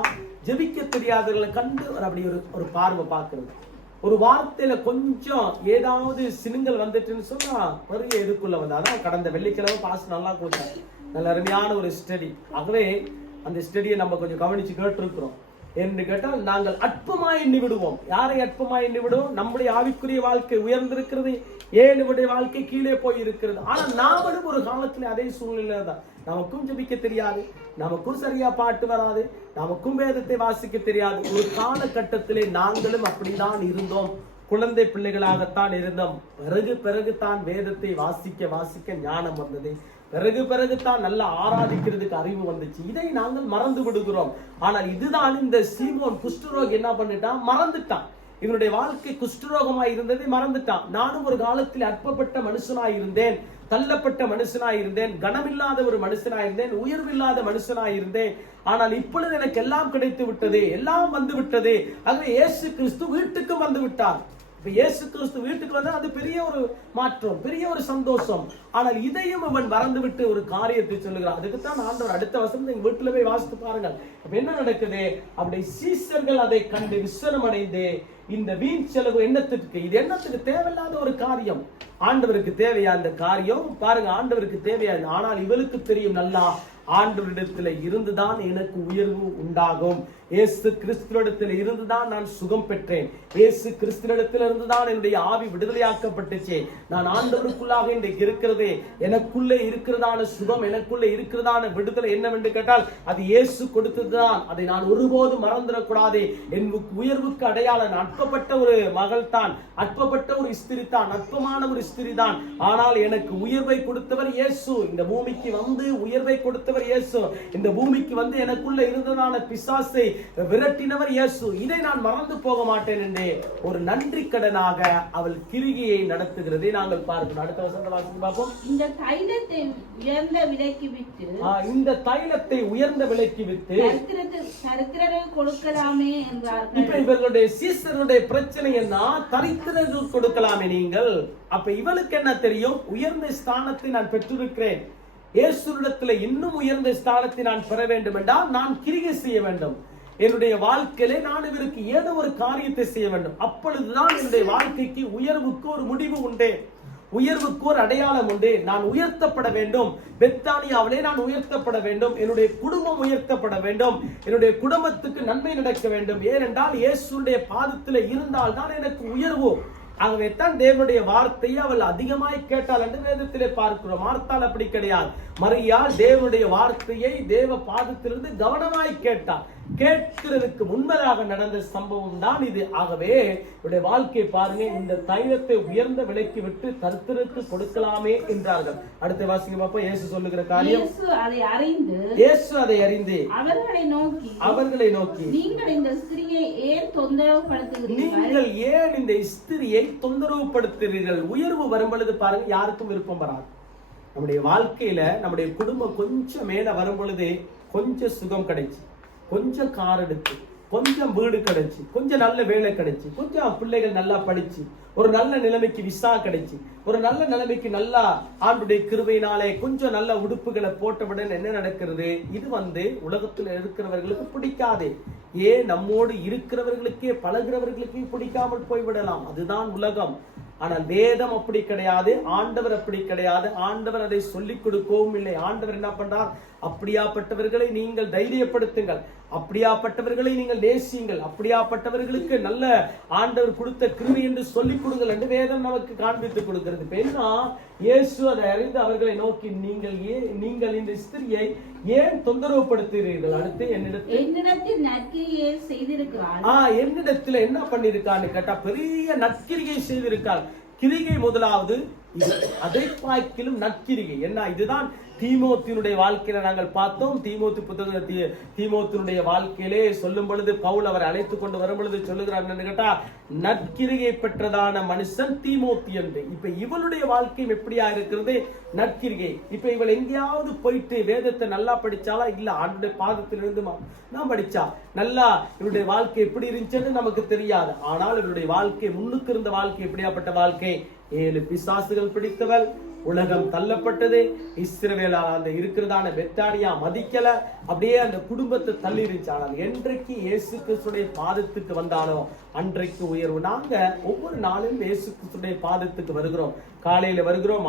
ஜபிக்க தெரியாதவர்களை கண்டு அப்படி ஒரு பார்வை பார்க்கிறது. ஒரு வார்த்தையில கொஞ்சம் ஏதாவது சினுங்கள் வந்துட்டுன்னு சொன்னா பெரிய எதுக்குள்ள வந்தாதான். கடந்த வெள்ளிக்கிழமை பாஸ் நல்லா கொடுத்தாங்க, நல்ல அருமையான ஒரு ஸ்டடி. ஆகவே அந்த ஸ்டடியை நம்ம கொஞ்சம் கவனிச்சு கேட்டிருக்கிறோம். என்று கேட்டால் நாங்கள் அற்பமாய் எண்ணி விடுவோம். யாரை அற்பமாய் எண்ணி விடுவோம்? நம்முடைய ஆவிக்குரிய வாழ்க்கை உயர்ந்திருக்கிறது, ஏழுடைய வாழ்க்கை கீழே போய் இருக்கிறது. ஆனா நாமளும் ஒரு காலத்துல அதே சூழ்நிலை தான். நமக்கும் ஜெபிக்க தெரியாது, நமக்கும் சரியா பாட்டு வராது, நமக்கும் வேதத்தை வாசிக்க தெரியாது. ஒரு காலகட்டத்திலே நாங்களும் அப்படிதான் இருந்தோம். குழந்தை பிள்ளைகளாகத்தான் இருந்தோம். பிறகு தான் வேதத்தை வாசிக்க ஞானம் வந்தது. பிறகு தான் நல்லா ஆராதிக்கிறதுக்கு அறிவு வந்துச்சு. இதை நாங்கள் மறந்து விடுகிறோம். ஆனால் இதுதான் இந்த சீமோன் குஷ்டரோகி என்ன பண்ணிட்டான்? மறந்துட்டான். இவனுடைய வாழ்க்கை குஷ்டரோகமாய் இருந்ததை மறந்துட்டான். நானும் ஒரு காலத்தில் அற்பப்பட்ட மனுஷனாய் இருந்தேன், தள்ளப்பட்ட மனுஷனாய் இருந்தேன், கனமில்லாத ஒரு மனுஷனாய் இருந்தேன், உயர்வில்லாத மனுஷனாய் இருந்தேன். ஆனால் இப்பொழுது எனக்கு எல்லாம் கிடைத்து விட்டது, எல்லாம் வந்து விட்டது. ஆகவே இயேசு கிறிஸ்து வீட்டுக்கு வந்து விட்டார். இப்ப இயேசு கிறிஸ்து வீட்டுக்கு வந்தா அது பெரிய ஒரு மாற்றம், பெரிய ஒரு சந்தோஷம். ஆனால் இதையும் அவன் மறந்து விட்டு ஒரு காரியத்தை சொல்லுகிறான். அதுக்குத்தான் ஆண்டவர் அடுத்த வசனத்தை எங்க வீட்டுல போய் வாசித்து பாருங்கள். அப்ப என்ன நடக்குது? அப்படி சீசர்கள் அதை கண்டு விஸ்வரம் அடைந்து, இந்த வீண் செலவு எண்ணத்துக்கு, இது எண்ணத்துக்கு தேவையில்லாத ஒரு காரியம். ஆண்டவருக்கு தேவையா அந்த காரியம்? பாருங்க, ஆண்டவருக்கு தேவையா. ஆனால் இவருக்கு தெரியும் நல்லா, ஆண்டவரிடத்தில் இருந்துதான் எனக்கு உயர்வு உண்டாகும். இயேசு கிறிஸ்துவிடத்தில் இருந்துதான் நான் சுகம் பெற்றேன். இயேசு கிறிஸ்துவிடத்தில் இருந்துதான் என்னுடைய ஆவி விடுதலையாக்கப்பட்டுச்சு. நான் ஆண்டவருக்குள்ளாக இன்றைக்கு இருக்கிறதே, எனக்குள்ளே இருக்கிறதான சுகம், எனக்குள்ளே இருக்கிறதான விடுதலை என்னவென்று கேட்டால் அது இயேசு கொடுத்ததுதான். அதை நான் ஒருபோதும் மறந்துடக்கூடாது. என் உயர்வுக்கு அடையாளம் அற்பப்பட்ட ஒரு மகள் தான், அற்பப்பட்ட ஒரு ஸ்திரி தான், அற்பமான ஒரு ஸ்திரி தான். ஆனால் எனக்கு உயர்வை கொடுத்தவர் இயேசு. இந்த பூமிக்கு வந்து உயர்வை கொடுத்தவர் இயேசு. இந்த பூமிக்கு வந்து எனக்குள்ள இருந்ததான பிசாசை விரட்டினவர் இயேசு. இதை நான் மறந்து போக மாட்டேன் என்று ஒரு நன்றி கடனாக அவள் கிரிகையை நடத்துகிறதை நாங்கள் பார்க்கிறோம். அடுத்த வசனத்தை வாசித்து பார்ப்போம். இந்த தைலத்தை உயர்ந்த விலைக்கு விட்டு, இந்த தைலத்தை உயர்ந்த விலைக்கு விட்டு தரித்திரருக்கு கொடுக்கலாமே என்றார்கள். இப்ப இவர்களுடைய சீசருடைய பிரச்சனை என்ன? தரித்திரருக்கு கொடுக்கலாமே நீங்கள். அப்ப இவளுக்கு என்ன தெரியும்? உயர்ந்த ஸ்தானத்தை நான் பெற்றிருக்கிறேன், இயேசுவிடத்தில் இன்னும் உயர்ந்த ஸ்தானத்தை நான் பெற வேண்டும் என்றால் நான் கிரியை செய்ய வேண்டும். என்னுடைய வாழ்க்கையிலே நான் இவருக்கு ஏதோ ஒரு காரியத்தை செய்ய வேண்டும். அப்பொழுதுதான் என்னுடைய வாழ்க்கைக்கு உயர்வுக்கு ஒரு முடிவு உண்டு, உயர்வுக்கு ஒரு அடையாளம் உண்டு. நான் உயர்த்தப்பட வேண்டும். பெத்தானியாவிலே நான் உயர்த்தப்பட வேண்டும். என்னுடைய குடும்பம் உயர்த்தப்பட வேண்டும். என்னுடைய குடும்பத்துக்கு நன்மை நடக்க வேண்டும். ஏனென்றால் இயேசுடைய பாதத்தில் இருந்தால் தான் எனக்கு உயர்வு. ஆகவே தான் தேவனுடைய வார்த்தையை அவள் அதிகமாய் கேட்டாள் என்று வேதத்திலே பார்க்கிறோம். மார்த்தாள் அப்படி கிடையாது. மரியாள் தேவனுடைய வார்த்தையை தேவ பாதத்திலிருந்து கவனமாய் கேட்டாள். கேட்கிறதுக்கு முன்பதாக நடந்த சம்பவம் தான் இது. ஆகவே இவருடைய வாழ்க்கை பாருங்க, இந்த தைலத்தை உயர்ந்த விலைக்கு விட்டு தரித்திரருக்கு கொடுக்கலாமே என்றார்கள். அடுத்த வாசிங்க பாப்போம். இயேசு சொல்லுகிற காரியம். இயேசு அதை அறிந்து அவர்களை நோக்கி நீங்கள் இந்த ஸ்திரியை ஏன் தொந்தரவுப்படுத்துகிறீர்கள்? உயர்வு வரும் பொழுது பாருங்க, யாருக்கும் விருப்பம் வராது. நம்முடைய வாழ்க்கையில நம்முடைய குடும்பம் கொஞ்சம் மேல வரும் பொழுது கொஞ்சம் சுகம் கிடைச்சு, கொஞ்சம் கார் எடுத்து, கொஞ்சம் வீடு கிடைச்சு, கொஞ்சம் நல்ல வேலை கிடைச்சு, கொஞ்சம் பிள்ளைகள் நல்லா படிச்சு, ஒரு நல்ல நிலைமைக்கு விசா கிடைச்சு, ஒரு நல்ல நிலைமைக்கு நல்லா ஆண்டுடைய கிருபையினாலே கொஞ்சம் நல்ல உடுப்புகளை போட்டவுடன் என்ன நடக்கிறது? இது உலகத்தில் இருக்கிறவர்களுக்கு பிடிக்காது. ஏன் நம்மோடு இருக்கிறவர்களுக்கே பழகிறவர்களுக்கே பிடிக்காமல் போய்விடலாம். அதுதான் உலகம். ஆனால் வேதம் அப்படி கிடையாது, ஆண்டவர் அப்படி கிடையாது. ஆண்டவர் அதை சொல்லிக் கொடுக்கவும் இல்லை. ஆண்டவர் என்ன பண்றார்? அப்படியாப்பட்டவர்களை நீங்கள் தைரியப்படுத்துங்கள், அப்படியாப்பட்டவர்களை நீங்கள் நேசியுங்கள், அப்படியாப்பட்டவர்களுக்கு நல்ல ஆண்டவர் கொடுத்த கிருபை என்று சொல்லிக் கொடுங்கள் என்று வேதம் நமக்கு காண்பித்துக் கொடுக்கிறது. பெண்ணா இயேசு அதை அறிந்து அவர்களை நோக்கி நீங்கள் இந்த ஸ்திரியை ஏன் தொந்தரவுப்படுத்துகிறீர்கள்? அடுத்து என்னிடத்தில் நற்கிரியை செய்திருக்கிறாள். என்னிடத்தில் என்ன பண்ணிருக்கான்னு கேட்டா பெரிய நற்கிரியை செய்திருக்காள். கிரிகை முதலாவது, அதை பார்க்கிலும் நற்கிரிகை என்ன? இதுதான் தீமோத்தினுடைய வாழ்க்கையில நாங்கள் பார்த்தோம். தீமோத்தினுடைய வாழ்க்கையிலே சொல்லும் பொழுது பவுல் அவர் அழைத்து கொண்டு வரும் பொழுது சொல்லுகிறார் என்ன கேட்டா, நற்கிரிகை பெற்றதான மனுஷன் தீமோத்தி என்று. இப்ப இவளுடைய வாழ்க்கையும் எப்படியா இருக்கிறது? நற்கிரிகை. இப்ப இவள் எங்கேயாவது போயிட்டு வேதத்தை நல்லா படிச்சாலா? இல்ல, ஆண்டுடைய பாதத்திலிருந்து நான் படிச்சா நல்லா. இவருடைய வாழ்க்கை எப்படி இருந்துச்சுன்னு நமக்கு தெரியாது. ஆனால் இவருடைய வாழ்க்கை, முன்னுக்கு இருந்த வாழ்க்கை எப்படியாப்பட்ட வாழ்க்கை? 7 பிசாசுகள் பிடித்தவள், உலகம் தள்ளப்பட்டது. இஸ்ரவேலால் அந்த இருக்கிறதான பெத்தானியா மதிக்கல, அப்படியே அந்த குடும்பத்தை தள்ளி இருந்துச்சு. ஆனால் என்றைக்கு இயேசு கிறிஸ்துடைய பாதத்துக்கு வந்தாலும் அன்றைக்கு உயர்வு. நாங்க ஒவ்வொரு நாளும் இயேசு கிறிஸ்துடைய பாதத்துக்கு வருகிறோம். காலையில வருகிறோம்,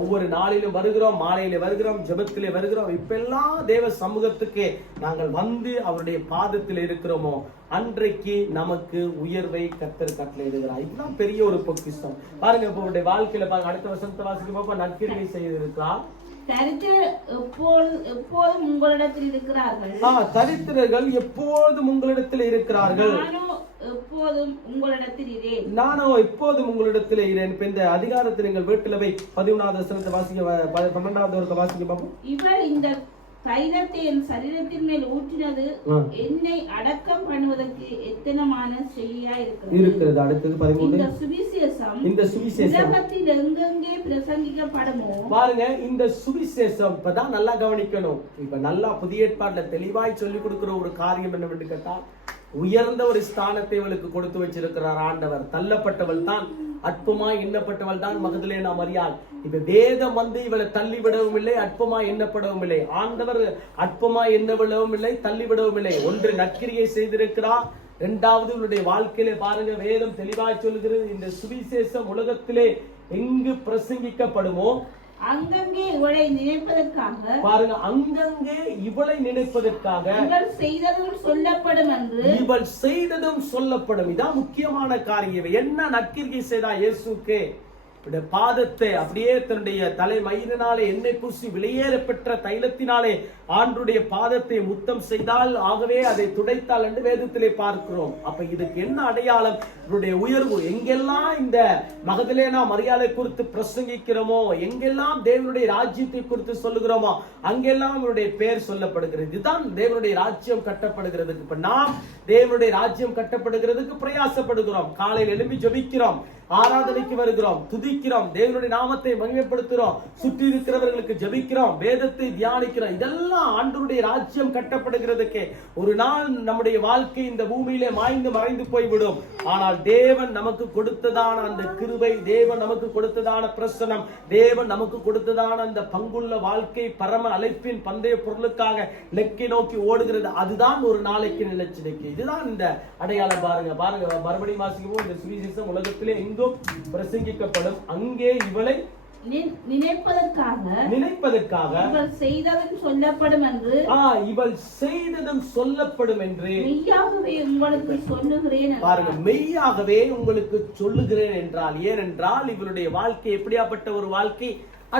ஒவ்வொரு நாளிலும் வருகிறோம், மாலையில வருகிறோம், ஜெபத்திலே வருகிறோம். இப்பெல்லாம் தேவ சமூகத்துக்கு நாங்கள் வந்து அவருடைய பாதத்தில் இருக்கிறோமோ அன்றைக்கு நமக்கு உயர்வை கர்த்தர் கட்டளையிடுகிறார். இதுதான் பெரிய ஒரு பொக்கிஷம். பாருங்க, இப்ப உங்களுடைய வாழ்க்கையில பாருங்க, அடுத்த வசனத்தை வாசிக்கும் போது நற்கிரியை செய்திருக்கிறார். எப்போதும் உங்களிடத்தில் இருக்கிறார்கள். தரித்திரர்கள் எப்போதும் உங்களிடத்தில் இருக்கிறார்கள். எப்போதும் உங்களிடத்தில் இரேன். நானோ எப்போதும் உங்களிடத்தில் இரேன். இப்ப இந்த அதிகாரத்தை நீங்கள் வீட்டுல போய் 11வது வசனத்தை வாசிக்க, 12வது வாசிக்க பார்ப்போம். இவர் இந்த தைலத்தை என் சரீரத்தின் மேல் ஊற்றினது என்னை அடக்கம் பண்ணுவதற்கு எத்தனமான செய்யா இருக்கிறது. அடுத்தது 13. இந்த சுவிசேஷம் உலகத்தில் எங்கெங்கே பிரசங்கிக்கப்படுமோ. பாருங்க, இந்த சுவிசேஷம் இப்பதான் நல்லா கவனிக்கணும். இப்ப நல்லா புதிய ஏற்பாட்டுல தெளிவாய் சொல்லிக் கொடுக்கிற ஒரு காரியம் என்னவென்று கேட்டால், உயர்ந்த ஒரு ஸ்தானத்தை இவளுக்கு கொடுத்து வச்சிருக்கிறார் ஆண்டவர். தள்ளப்பட்டவள் தான், அற்பமாய் எண்ணப்பட்டவள் தான் மகதலேனா மரியாள். இப்ப வேதம் வந்து இவளை தள்ளி விடவும் இல்லை, அற்பமாய் எண்ணப்படவும் இல்லை. ஆண்டவர் அற்பமாய் எண்ணவிடவும் இல்லை, தள்ளி விடவும் இல்லை. ஒன்று நற்கிரியை செய்திருக்கிறார். இரண்டாவது இவளுடைய வாழ்க்கையிலே பாருங்க, வேதம் தெளிவாய் சொல்லுகிறது, இந்த சுவிசேஷம் உலகத்திலே எங்கு பிரசங்கிக்கப்படுமோ அங்கங்கே இவளை நினைப்பதற்காக, பாருங்க, அங்கங்கே இவளை நினைப்பதற்காக இவள் செய்ததும் சொல்லப்படும் என்று, இவள் செய்ததும் சொல்லப்படும். இதான் முக்கியமான காரியம். என்ன நற்கிரியை செய்தா இயேசுக்கு? பாதத்தை அப்படியே தன்னுடைய தலை மயிரினாலே எண்ணெய் பூசி வெளியேற பெற்ற தைலத்தினாலே ஆண்டுடைய பாதத்தை முத்தம் செய்தால், ஆகவே அதை துடைத்தால் என்று வேதத்திலே பார்க்கிறோம். அப்ப இதுக்கு என்ன அடையாளம்? இவருடைய உயர்வு. எங்கெல்லாம் இந்த மகதலேனா மரியாதை குறித்து பிரசங்கிக்கிறோமோ, எங்கெல்லாம் தேவனுடைய ராஜ்யத்தை குறித்து சொல்லுகிறோமோ, அங்கெல்லாம் இவருடைய பெயர் சொல்லப்படுகிறது. இதுதான் தேவனுடைய ராஜ்யம் கட்டப்படுகிறதுக்கு. இப்ப நாம் தேவனுடைய ராஜ்யம் கட்டப்படுகிறதுக்கு பிரயாசப்படுகிறோம். காலையில் எழும்பி ஜெபிக்கிறோம், ஆராதனைக்கு வருகிறோம், துதிக்கிறோம், தேவனுடைய நாமத்தை மகிமைப்படுத்துகிறோம், சுற்றி இருக்கிறவர்களுக்கு ஜெபிக்கிறோம், வேதத்தை தியானிக்கிறோம். இதெல்லாம் ஆண்டவருடைய ராஜ்யம் கட்டப்படுகிறதுக்கு. ஒரு நாள் நம்முடைய வாழ்க்கை இந்த பூமியிலே மாய்ந்து மறைந்து போய்விடும். ஆனால் தேவன் நமக்கு கொடுத்ததான அந்த கிருபை, தேவன் நமக்கு கொடுத்ததான பிரசனம், தேவன் நமக்கு கொடுத்ததான அந்த பங்குள்ள வாழ்க்கை, பரம அழைப்பின் பந்தய பொருளுக்காக லெக்கை நோக்கி ஓடுகிறது. அதுதான் ஒரு நாளைக்கு நிலைச்சிருக்கு. இதுதான் இந்த அடையாளம். பாருங்க மறுபடியும் வாசிக்கவும், இந்த சுவிசேஷம் உலகத்திலே எங்கும் பிரசங்கிக்கப்படும், அங்கே இவளை நினைப்பதற்காக இவள் செய்ததும் சொல்லப்படும் என்று, இவள் செய்ததும் சொல்லப்படும் என்று மெய்யாகவே உங்களுக்கு சொல்லுகிறேன். பாருங்க, மெய்யாகவே உங்களுக்கு சொல்லுகிறேன் என்றால், ஏனென்றால் இவளுடைய வாழ்க்கை எப்படியாப்பட்ட ஒரு வாழ்க்கை?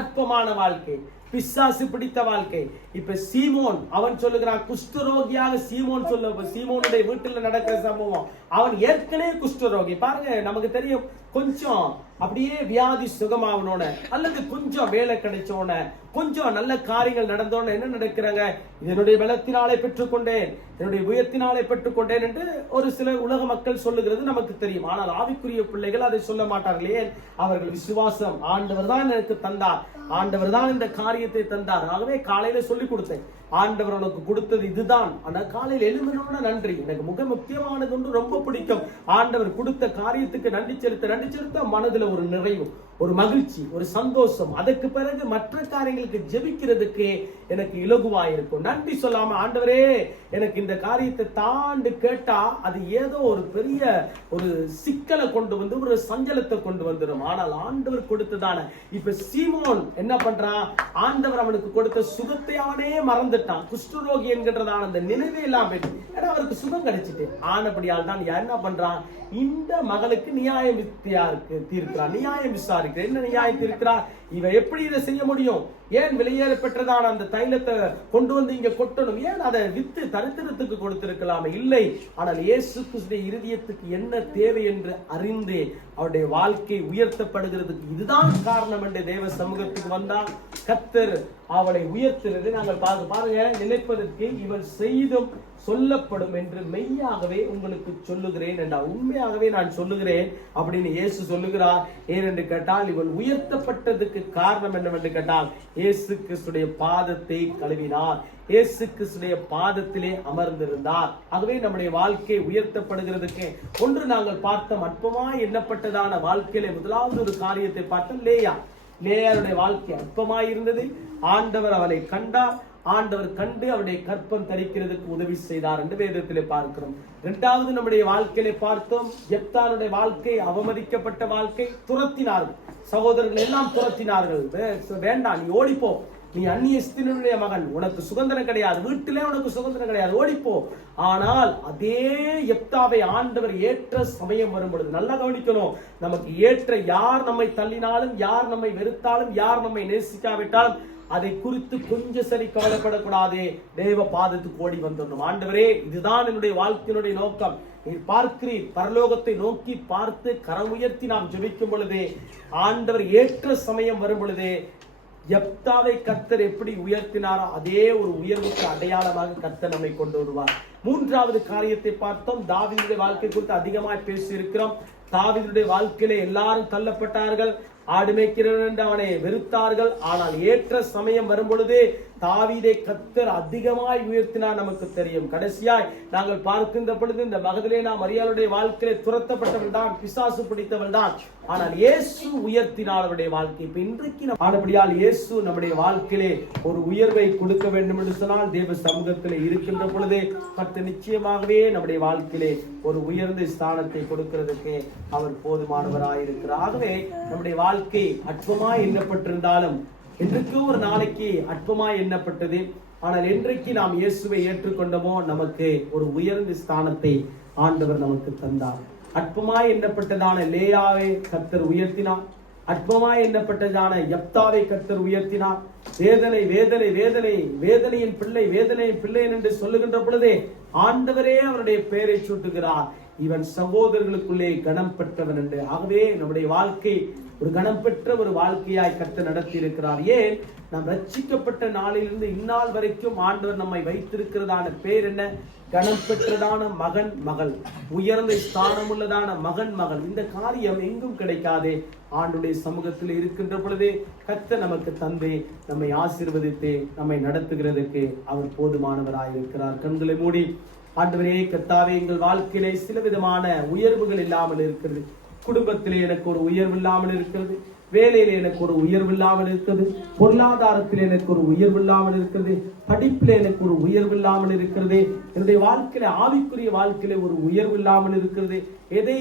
அற்பமான வாழ்க்கை, பிசாசு பிடித்த வாழ்க்கை. இப்ப சீமோன் அவன் சொல்லுகிறான், குஷ்டரோகியாக சீமோன் சீமோனுடைய வீட்டில் நடக்கிற சம்பவம். அவன் ஏற்கனவே குஷ்டரோகி. பாருங்க, நமக்கு தெரியும், கொஞ்சம் அப்படியே வியாதி சுகமாவனோட, அல்லது கொஞ்சம் வேலை கிடைச்சோன, கொஞ்சம் நல்ல காரியங்கள் நடந்தோன்னு என்ன நடக்கிறாங்க? என்னுடைய பலத்தினாலே பெற்றுக்கொண்டேன், என்னுடைய உயர்த்தினாலே பெற்றுக்கொண்டேன் என்று ஒரு சிலர் உலக மக்கள் சொல்லுகிறது நமக்கு தெரியும். ஆனால் ஆவிக்குரிய பிள்ளைகள் அதை சொல்ல மாட்டார்கள். ஏன்? அவர்கள் விசுவாசம், ஆண்டவர் தான் எனக்கு தந்தார், ஆண்டவர் தான் இந்த காரியத்தை தந்தார். ஆகவே காலையில சொல்லி கொடுத்தேன், ஆண்டவர் உனக்கு கொடுத்தது இதுதான். ஆனா காலையில் எழுந்தினோட நன்றி. எனக்கு மிக முக்கியமானது ஒன்று ரொம்ப பிடிக்கும். ஆண்டவர் கொடுத்த காரியத்துக்கு நன்றி செலுத்த மனதுல ஒரு நிறைவு, ஒரு மகிழ்ச்சி, ஒரு சந்தோஷம். அதற்கு பிறகு மற்ற காரியங்களுக்கு ஜெபிக்கிறதுக்கு எனக்கு இலகுவா இருக்கும். நன்றி சொல்லாம, ஆண்டவரே எனக்கு இந்த காரியத்தை தாண்டு கேட்டா அது ஏதோ ஒரு பெரிய ஒரு சிக்கலை கொண்டு வந்து ஒரு சஞ்சலத்தை கொண்டு வந்துடும். ஆனால் ஆண்டவர் கொடுத்ததான, இப்ப சீமோன் என்ன பண்றான்? ஆண்டவர் அவனுக்கு கொடுத்த சுகத்தை அவனே மறந்துட்டான். குஷ்டரோகி என்கின்றதான அந்த நினைவே இல்லாம, ஏன்னா அவருக்கு சுகம் கிடைச்சிட்டு. ஆனபடியால் தான் என்ன பண்றான்? இந்த மகளுக்கு நியாயம் தீர்க்கிறார், நியாயம் விசாரிக்கிறார். என்ன நியாயம் தீர்க்கிறார்? இவ எப்படி இதை செய்ய முடியும்? ஏன் வெளியேற பெற்றதான அந்த தைலத்தை கொண்டு வந்து இங்க கொட்டணும்? ஏன் அதை வித்து தரித்திரத்துக்கு கொடுத்திருக்கலாமே? இல்லை. ஆனால் இயேசு கிறிஸ்துவின் இருதயத்துக்கு என்ன தேவை என்று அறிந்து அவருடைய வாழ்க்கை உயர்த்தப்படுகிறதுக்கு இதுதான் காரணம் என்று தேவ சமூகத்துக்கு வந்தால் கர்த்தர் அவளை உயர்த்துறது நாங்கள் பாருங்க. நினைப்பதற்கு இவள் செய்தும் சொல்லப்படும் என்று மெய்யாகவே உங்களுக்கு சொல்லுகிறேன் என்றால், உண்மையாகவே நான் சொல்லுகிறேன் அப்படின்னு இயேசு சொல்லுகிறார். ஏனென்று கேட்டால், இவள் உயர்த்தப்பட்டதுக்கு காரணம் என்னவென்று கேட்டால், இயேசு கிறிஸ்துடைய பாதத்தை கழுவினார், இயேசு கிறிஸ்துடைய பாதத்திலே அமர்ந்திருந்தார். ஆகவே நம்முடைய வாழ்க்கை உயர்த்தப்படுகிறதுக்கு ஒன்று நாங்கள் பார்த்த அற்பமாய் எண்ணப்பட்டதான வாழ்க்கையிலே முதலாவது ஒரு காரியத்தை பார்த்தோம். லேயாளுடைய வாழ்க்கை அற்பமாய் இருந்தது. ஆண்டவர் அவளை கண்டார். ஆண்டவர் கண்டு அவருடைய கற்பம் தரிக்கிறதுக்கு உதவி செய்தார் என்று வேதத்திலே பார்க்கிறோம். இரண்டாவது நம்முடைய வாழ்க்கையிலே பார்த்தோம், யெப்தானுடைய வாழ்க்கை அவமதிக்கப்பட்ட வாழ்க்கை. துரத்தினார்கள், சகோதரர்கள் எல்லாம் துரத்தினார்கள். வேண்டாம், நீ ஓடிப்போ, நீ அந்நிய ஸ்திரீயுடைய மகன், உனக்கு சுதந்திரம் கிடையாது, வீட்டிலே உனக்கு சுதந்திரம் கிடையாது, ஓடிப்போ. ஆனால் அதே யெப்தாவை ஆண்டவர் ஏற்ற சமயம் வரும் பொழுது, நல்லா கவனிக்கணும், நமக்கு ஏற்ற, யார் நம்மை தள்ளினாலும், யார் நம்மை வெறுத்தாலும், யார் நம்மை நேசிக்காவிட்டாலும் அதை குறித்து கொஞ்சம் சரி கவலைப்படக்கூடாதே, தேவ பாதத்துக்கு ஓடி வந்துடணும். ஆண்டவரே, இதுதான் என்னுடைய வாழ்க்கையினுடைய நோக்கம். நீர் பார்க்கிறீர், பரலோகத்தை நோக்கி பார்த்து கரம் உயர்த்தி நாம் ஜெபிக்கும் பொழுதே, ஆண்டவர் ஏற்ற சமயம் வரும் பொழுதே, யெப்தாவை கர்த்தர் எப்படி உயர்த்தினாரோ அதே ஒரு உயர்வுக்கு அடையாளமாக கர்த்தர் நம்மை கொண்டு வருவார். மூன்றாவது காரியத்தை பார்த்தோம். தாவீதுடைய வாழ்க்கை குறித்து அதிகமாக பேசி இருக்கிறோம். தாவீதுடைய வாழ்க்கையிலே எல்லாரும் தள்ளப்பட்டார்கள், ஆடு மேய்க்கிறவன் என்று அவனை வெறுத்தார்கள். ஆனால் ஏற்ற சமயம் வரும் பொழுது தாவீதை கர்த்தர் அதிகமாய் உயர்த்தினார். நமக்கு தெரியும். கடைசியாய் நாங்கள் பார்க்கின்ற பொழுது இந்த மகதலேனா மரியாளுடைய வாழ்க்கையிலே துரத்தப்பட்டவள் தான், பிசாசு பிடித்தவள் தான். ஆனால் இயேசு உயர்த்தினார் அவருடைய வாழ்க்கை. இப்ப இன்றைக்கு ஆனபடியால் இயேசு நம்முடைய வாழ்க்கையிலே ஒரு உயர்வை கொடுக்க வேண்டும் என்று சொன்னால், தேவ சமூகத்திலே இருக்கின்ற பொழுது கர்த்தர் நிச்சயமாகவே நம்முடைய வாழ்க்கையிலே ஒரு உயர்ந்த ஸ்தானத்தை கொடுக்கிறதுக்கு அவர் போதுமானவராயிருக்கிறார். ஆகவே நம்முடைய வாழ்க்கை அற்பமாய் எண்ணப்பட்டிருந்தாலும், இன்றைக்கு ஒரு நாளைக்கு அற்பமாய் எண்ணப்பட்டது. ஆனால் என்றைக்கு நாம் இயேசுவை ஏற்றுக்கொண்டோமோ நமக்கு ஒரு உயர்ந்த ஸ்தானத்தை ஆண்டவர் நமக்கு தந்தார். அற்பமாய் எண்ணப்பட்டதான லேயாவை கர்த்தர் உயர்த்தினார். அற்பமாய் எண்ணப்பட்டதான யெப்தாவை கர்த்தர் உயர்த்தினார். வேதனை வேதனை வேதனை வேதனையின் பிள்ளை, வேதனையின் பிள்ளை என்று சொல்லுகின்ற பொழுதே ஆண்டவரே அவருடைய பெயரை சூட்டுகிறார், இவன் சகோதரர்களுக்குள்ளே கனம் பெற்றவன் என்று. ஆகவே நம்முடைய வாழ்க்கை ஒரு கனம் பெற்ற ஒரு வாழ்க்கையாய் கர்த்தர் நடத்தி இருக்கிறார். ஏன்? நாம் ரட்சிக்கப்பட்ட நாளிலிருந்து இந்நாள் வரைக்கும் ஆண்டவர் நம்மை வைத்திருக்கிறதான பேர் என்ன? கனம் பெற்றதான மகன் மகள், உயர்ந்த ஸ்தானம் உள்ளதான மகன் மகள். இந்த காரியம் எங்கும் கிடைக்காதே. ஆண்டுடைய சமூகத்தில் இருக்கின்ற பொழுதே கர்த்தர் நமக்கு தந்து நம்மை ஆசீர்வதித்து நம்மை நடத்துகிறதுக்கு அவர் போதுமானவராயிருக்கிறார். கண்களை மூடி, ஆண்டவரே கர்த்தாவே, எங்கள் வாழ்க்கையிலே சில விதமான உயர்வுகள் இல்லாமல் இருக்கிறது. குடும்பத்திலே எனக்கு ஒரு உயர்வு இல்லாமல் இருக்கிறது, வேலையில எனக்கு ஒரு உயர்வு இல்லாமல் இருக்கிறது, பொருளாதாரத்தில் எனக்கு ஒரு உயர்வு இல்லாமல் இருக்கிறது, படிப்பில் எனக்கு ஒரு உயர்வு இல்லாமல் இருக்கிறது, என்னுடைய வாழ்க்கையில ஆவிக்குரிய வாழ்க்கையில ஒரு உயர்வு இல்லாமல் இருக்கிறது. எதை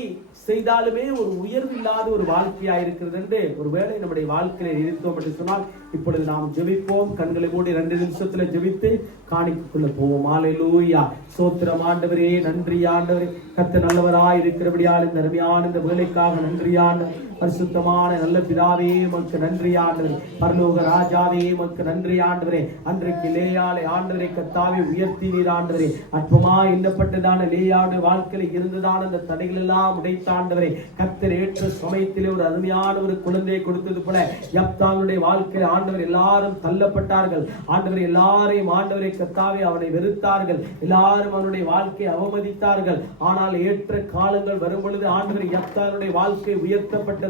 செய்தாலுமே ஒரு உயர்வு இல்லாத ஒரு வாழ்க்கையா இருக்கிறது என்று ஒருவேளை நம்முடைய வாழ்க்கையில இருந்தோம் என்று சொன்னால், இப்பொழுது நாம் ஜெபிப்போம். கண்களை மூடி 2 நிமிஷத்துல ஜெபித்து காணிக்குள்ள போவோம். ஹல்லேலூயா. ஸ்தோத்திரம் ஆண்டவரே, நன்றி ஆண்டவரே. கர்த்தர் நல்லவராய் இருக்கிறபடியால் இந்த அருமையான இந்த வேலைக்காக நன்றி ஆண்டவரே. பரிசுத்தமான நல்ல பிதாவே உமக்கு நன்றி ஆண்டவரே. பரலோக ராஜாவே உமக்கு நன்றி ஆண்டவரே. அன்றைக்கு லேயாளை ஆண்டவரை கர்த்தாவே உயர்த்தினீர் ஆண்டவரே. அற்பமா எண்ணப்பட்டதான லேயாளுடைய வாழ்க்கையில் இருந்ததான அந்த தடைகள் எல்லாம் உடைத்தாண்டவரே. கர்த்தர் ஏற்ற சமயத்திலே ஒரு அருமையான ஒரு குழந்தையை கொடுத்தது போல யெப்தானுடைய வாழ்க்கையில் ஆண்டவர் எல்லாரும் தள்ளப்பட்டார்கள். ஆண்டவர் எல்லாரையும் ஆண்டவரை கர்த்தாவே அவனை வெறுத்தார்கள். எல்லாரும் அவனுடைய வாழ்க்கையை அவமதித்தார்கள். ஆனால் ஏற்ற காலங்கள் வரும் பொழுது ஆண்டவர் யெப்தானுடைய வாழ்க்கை உயர்த்தப்பட்டது.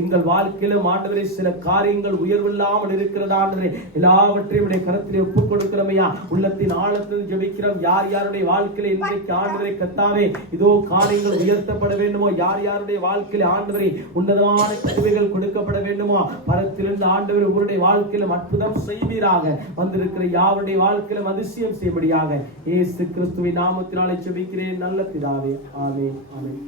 எங்கள் வாழ்க்கையிலும் ஆண்டவரே சில காரியங்கள் உயர்வில்லாமல் இருக்கிறது ஆண்டவரே. எல்லாவற்றையும் உடைய கரத்திலே ஒப்புக் கொடுக்கிறோம் ஐயா. உள்ளத்தின் ஆழத்தில் ஜெபிக்கிறோம். யார் யாருடைய வாழ்க்கையில இன்றைக்கு ஆண்டவரை கர்த்தாவே இதோ காரியங்கள் உயர்த்தப்பட வேண்டுமோ, யார் யாருடைய வாழ்க்கையில ஆண்டவரை உன்னதமான கிருபைகள் கொடுக்கப்பட வேண்டுமோ, பரத்திலிருந்து ஆண்டவர் உங்களுடைய வாழ்க்கையிலும் அற்புதம் செய்வீராக. வந்திருக்கிற யாருடைய வாழ்க்கையிலும் அதிசயம் செய்யும்படியாக இயேசு கிறிஸ்துவின் நாமத்தினாலே ஜெபிக்கிறேன் நல்ல பிதாவே. ஆமென், ஆமென்.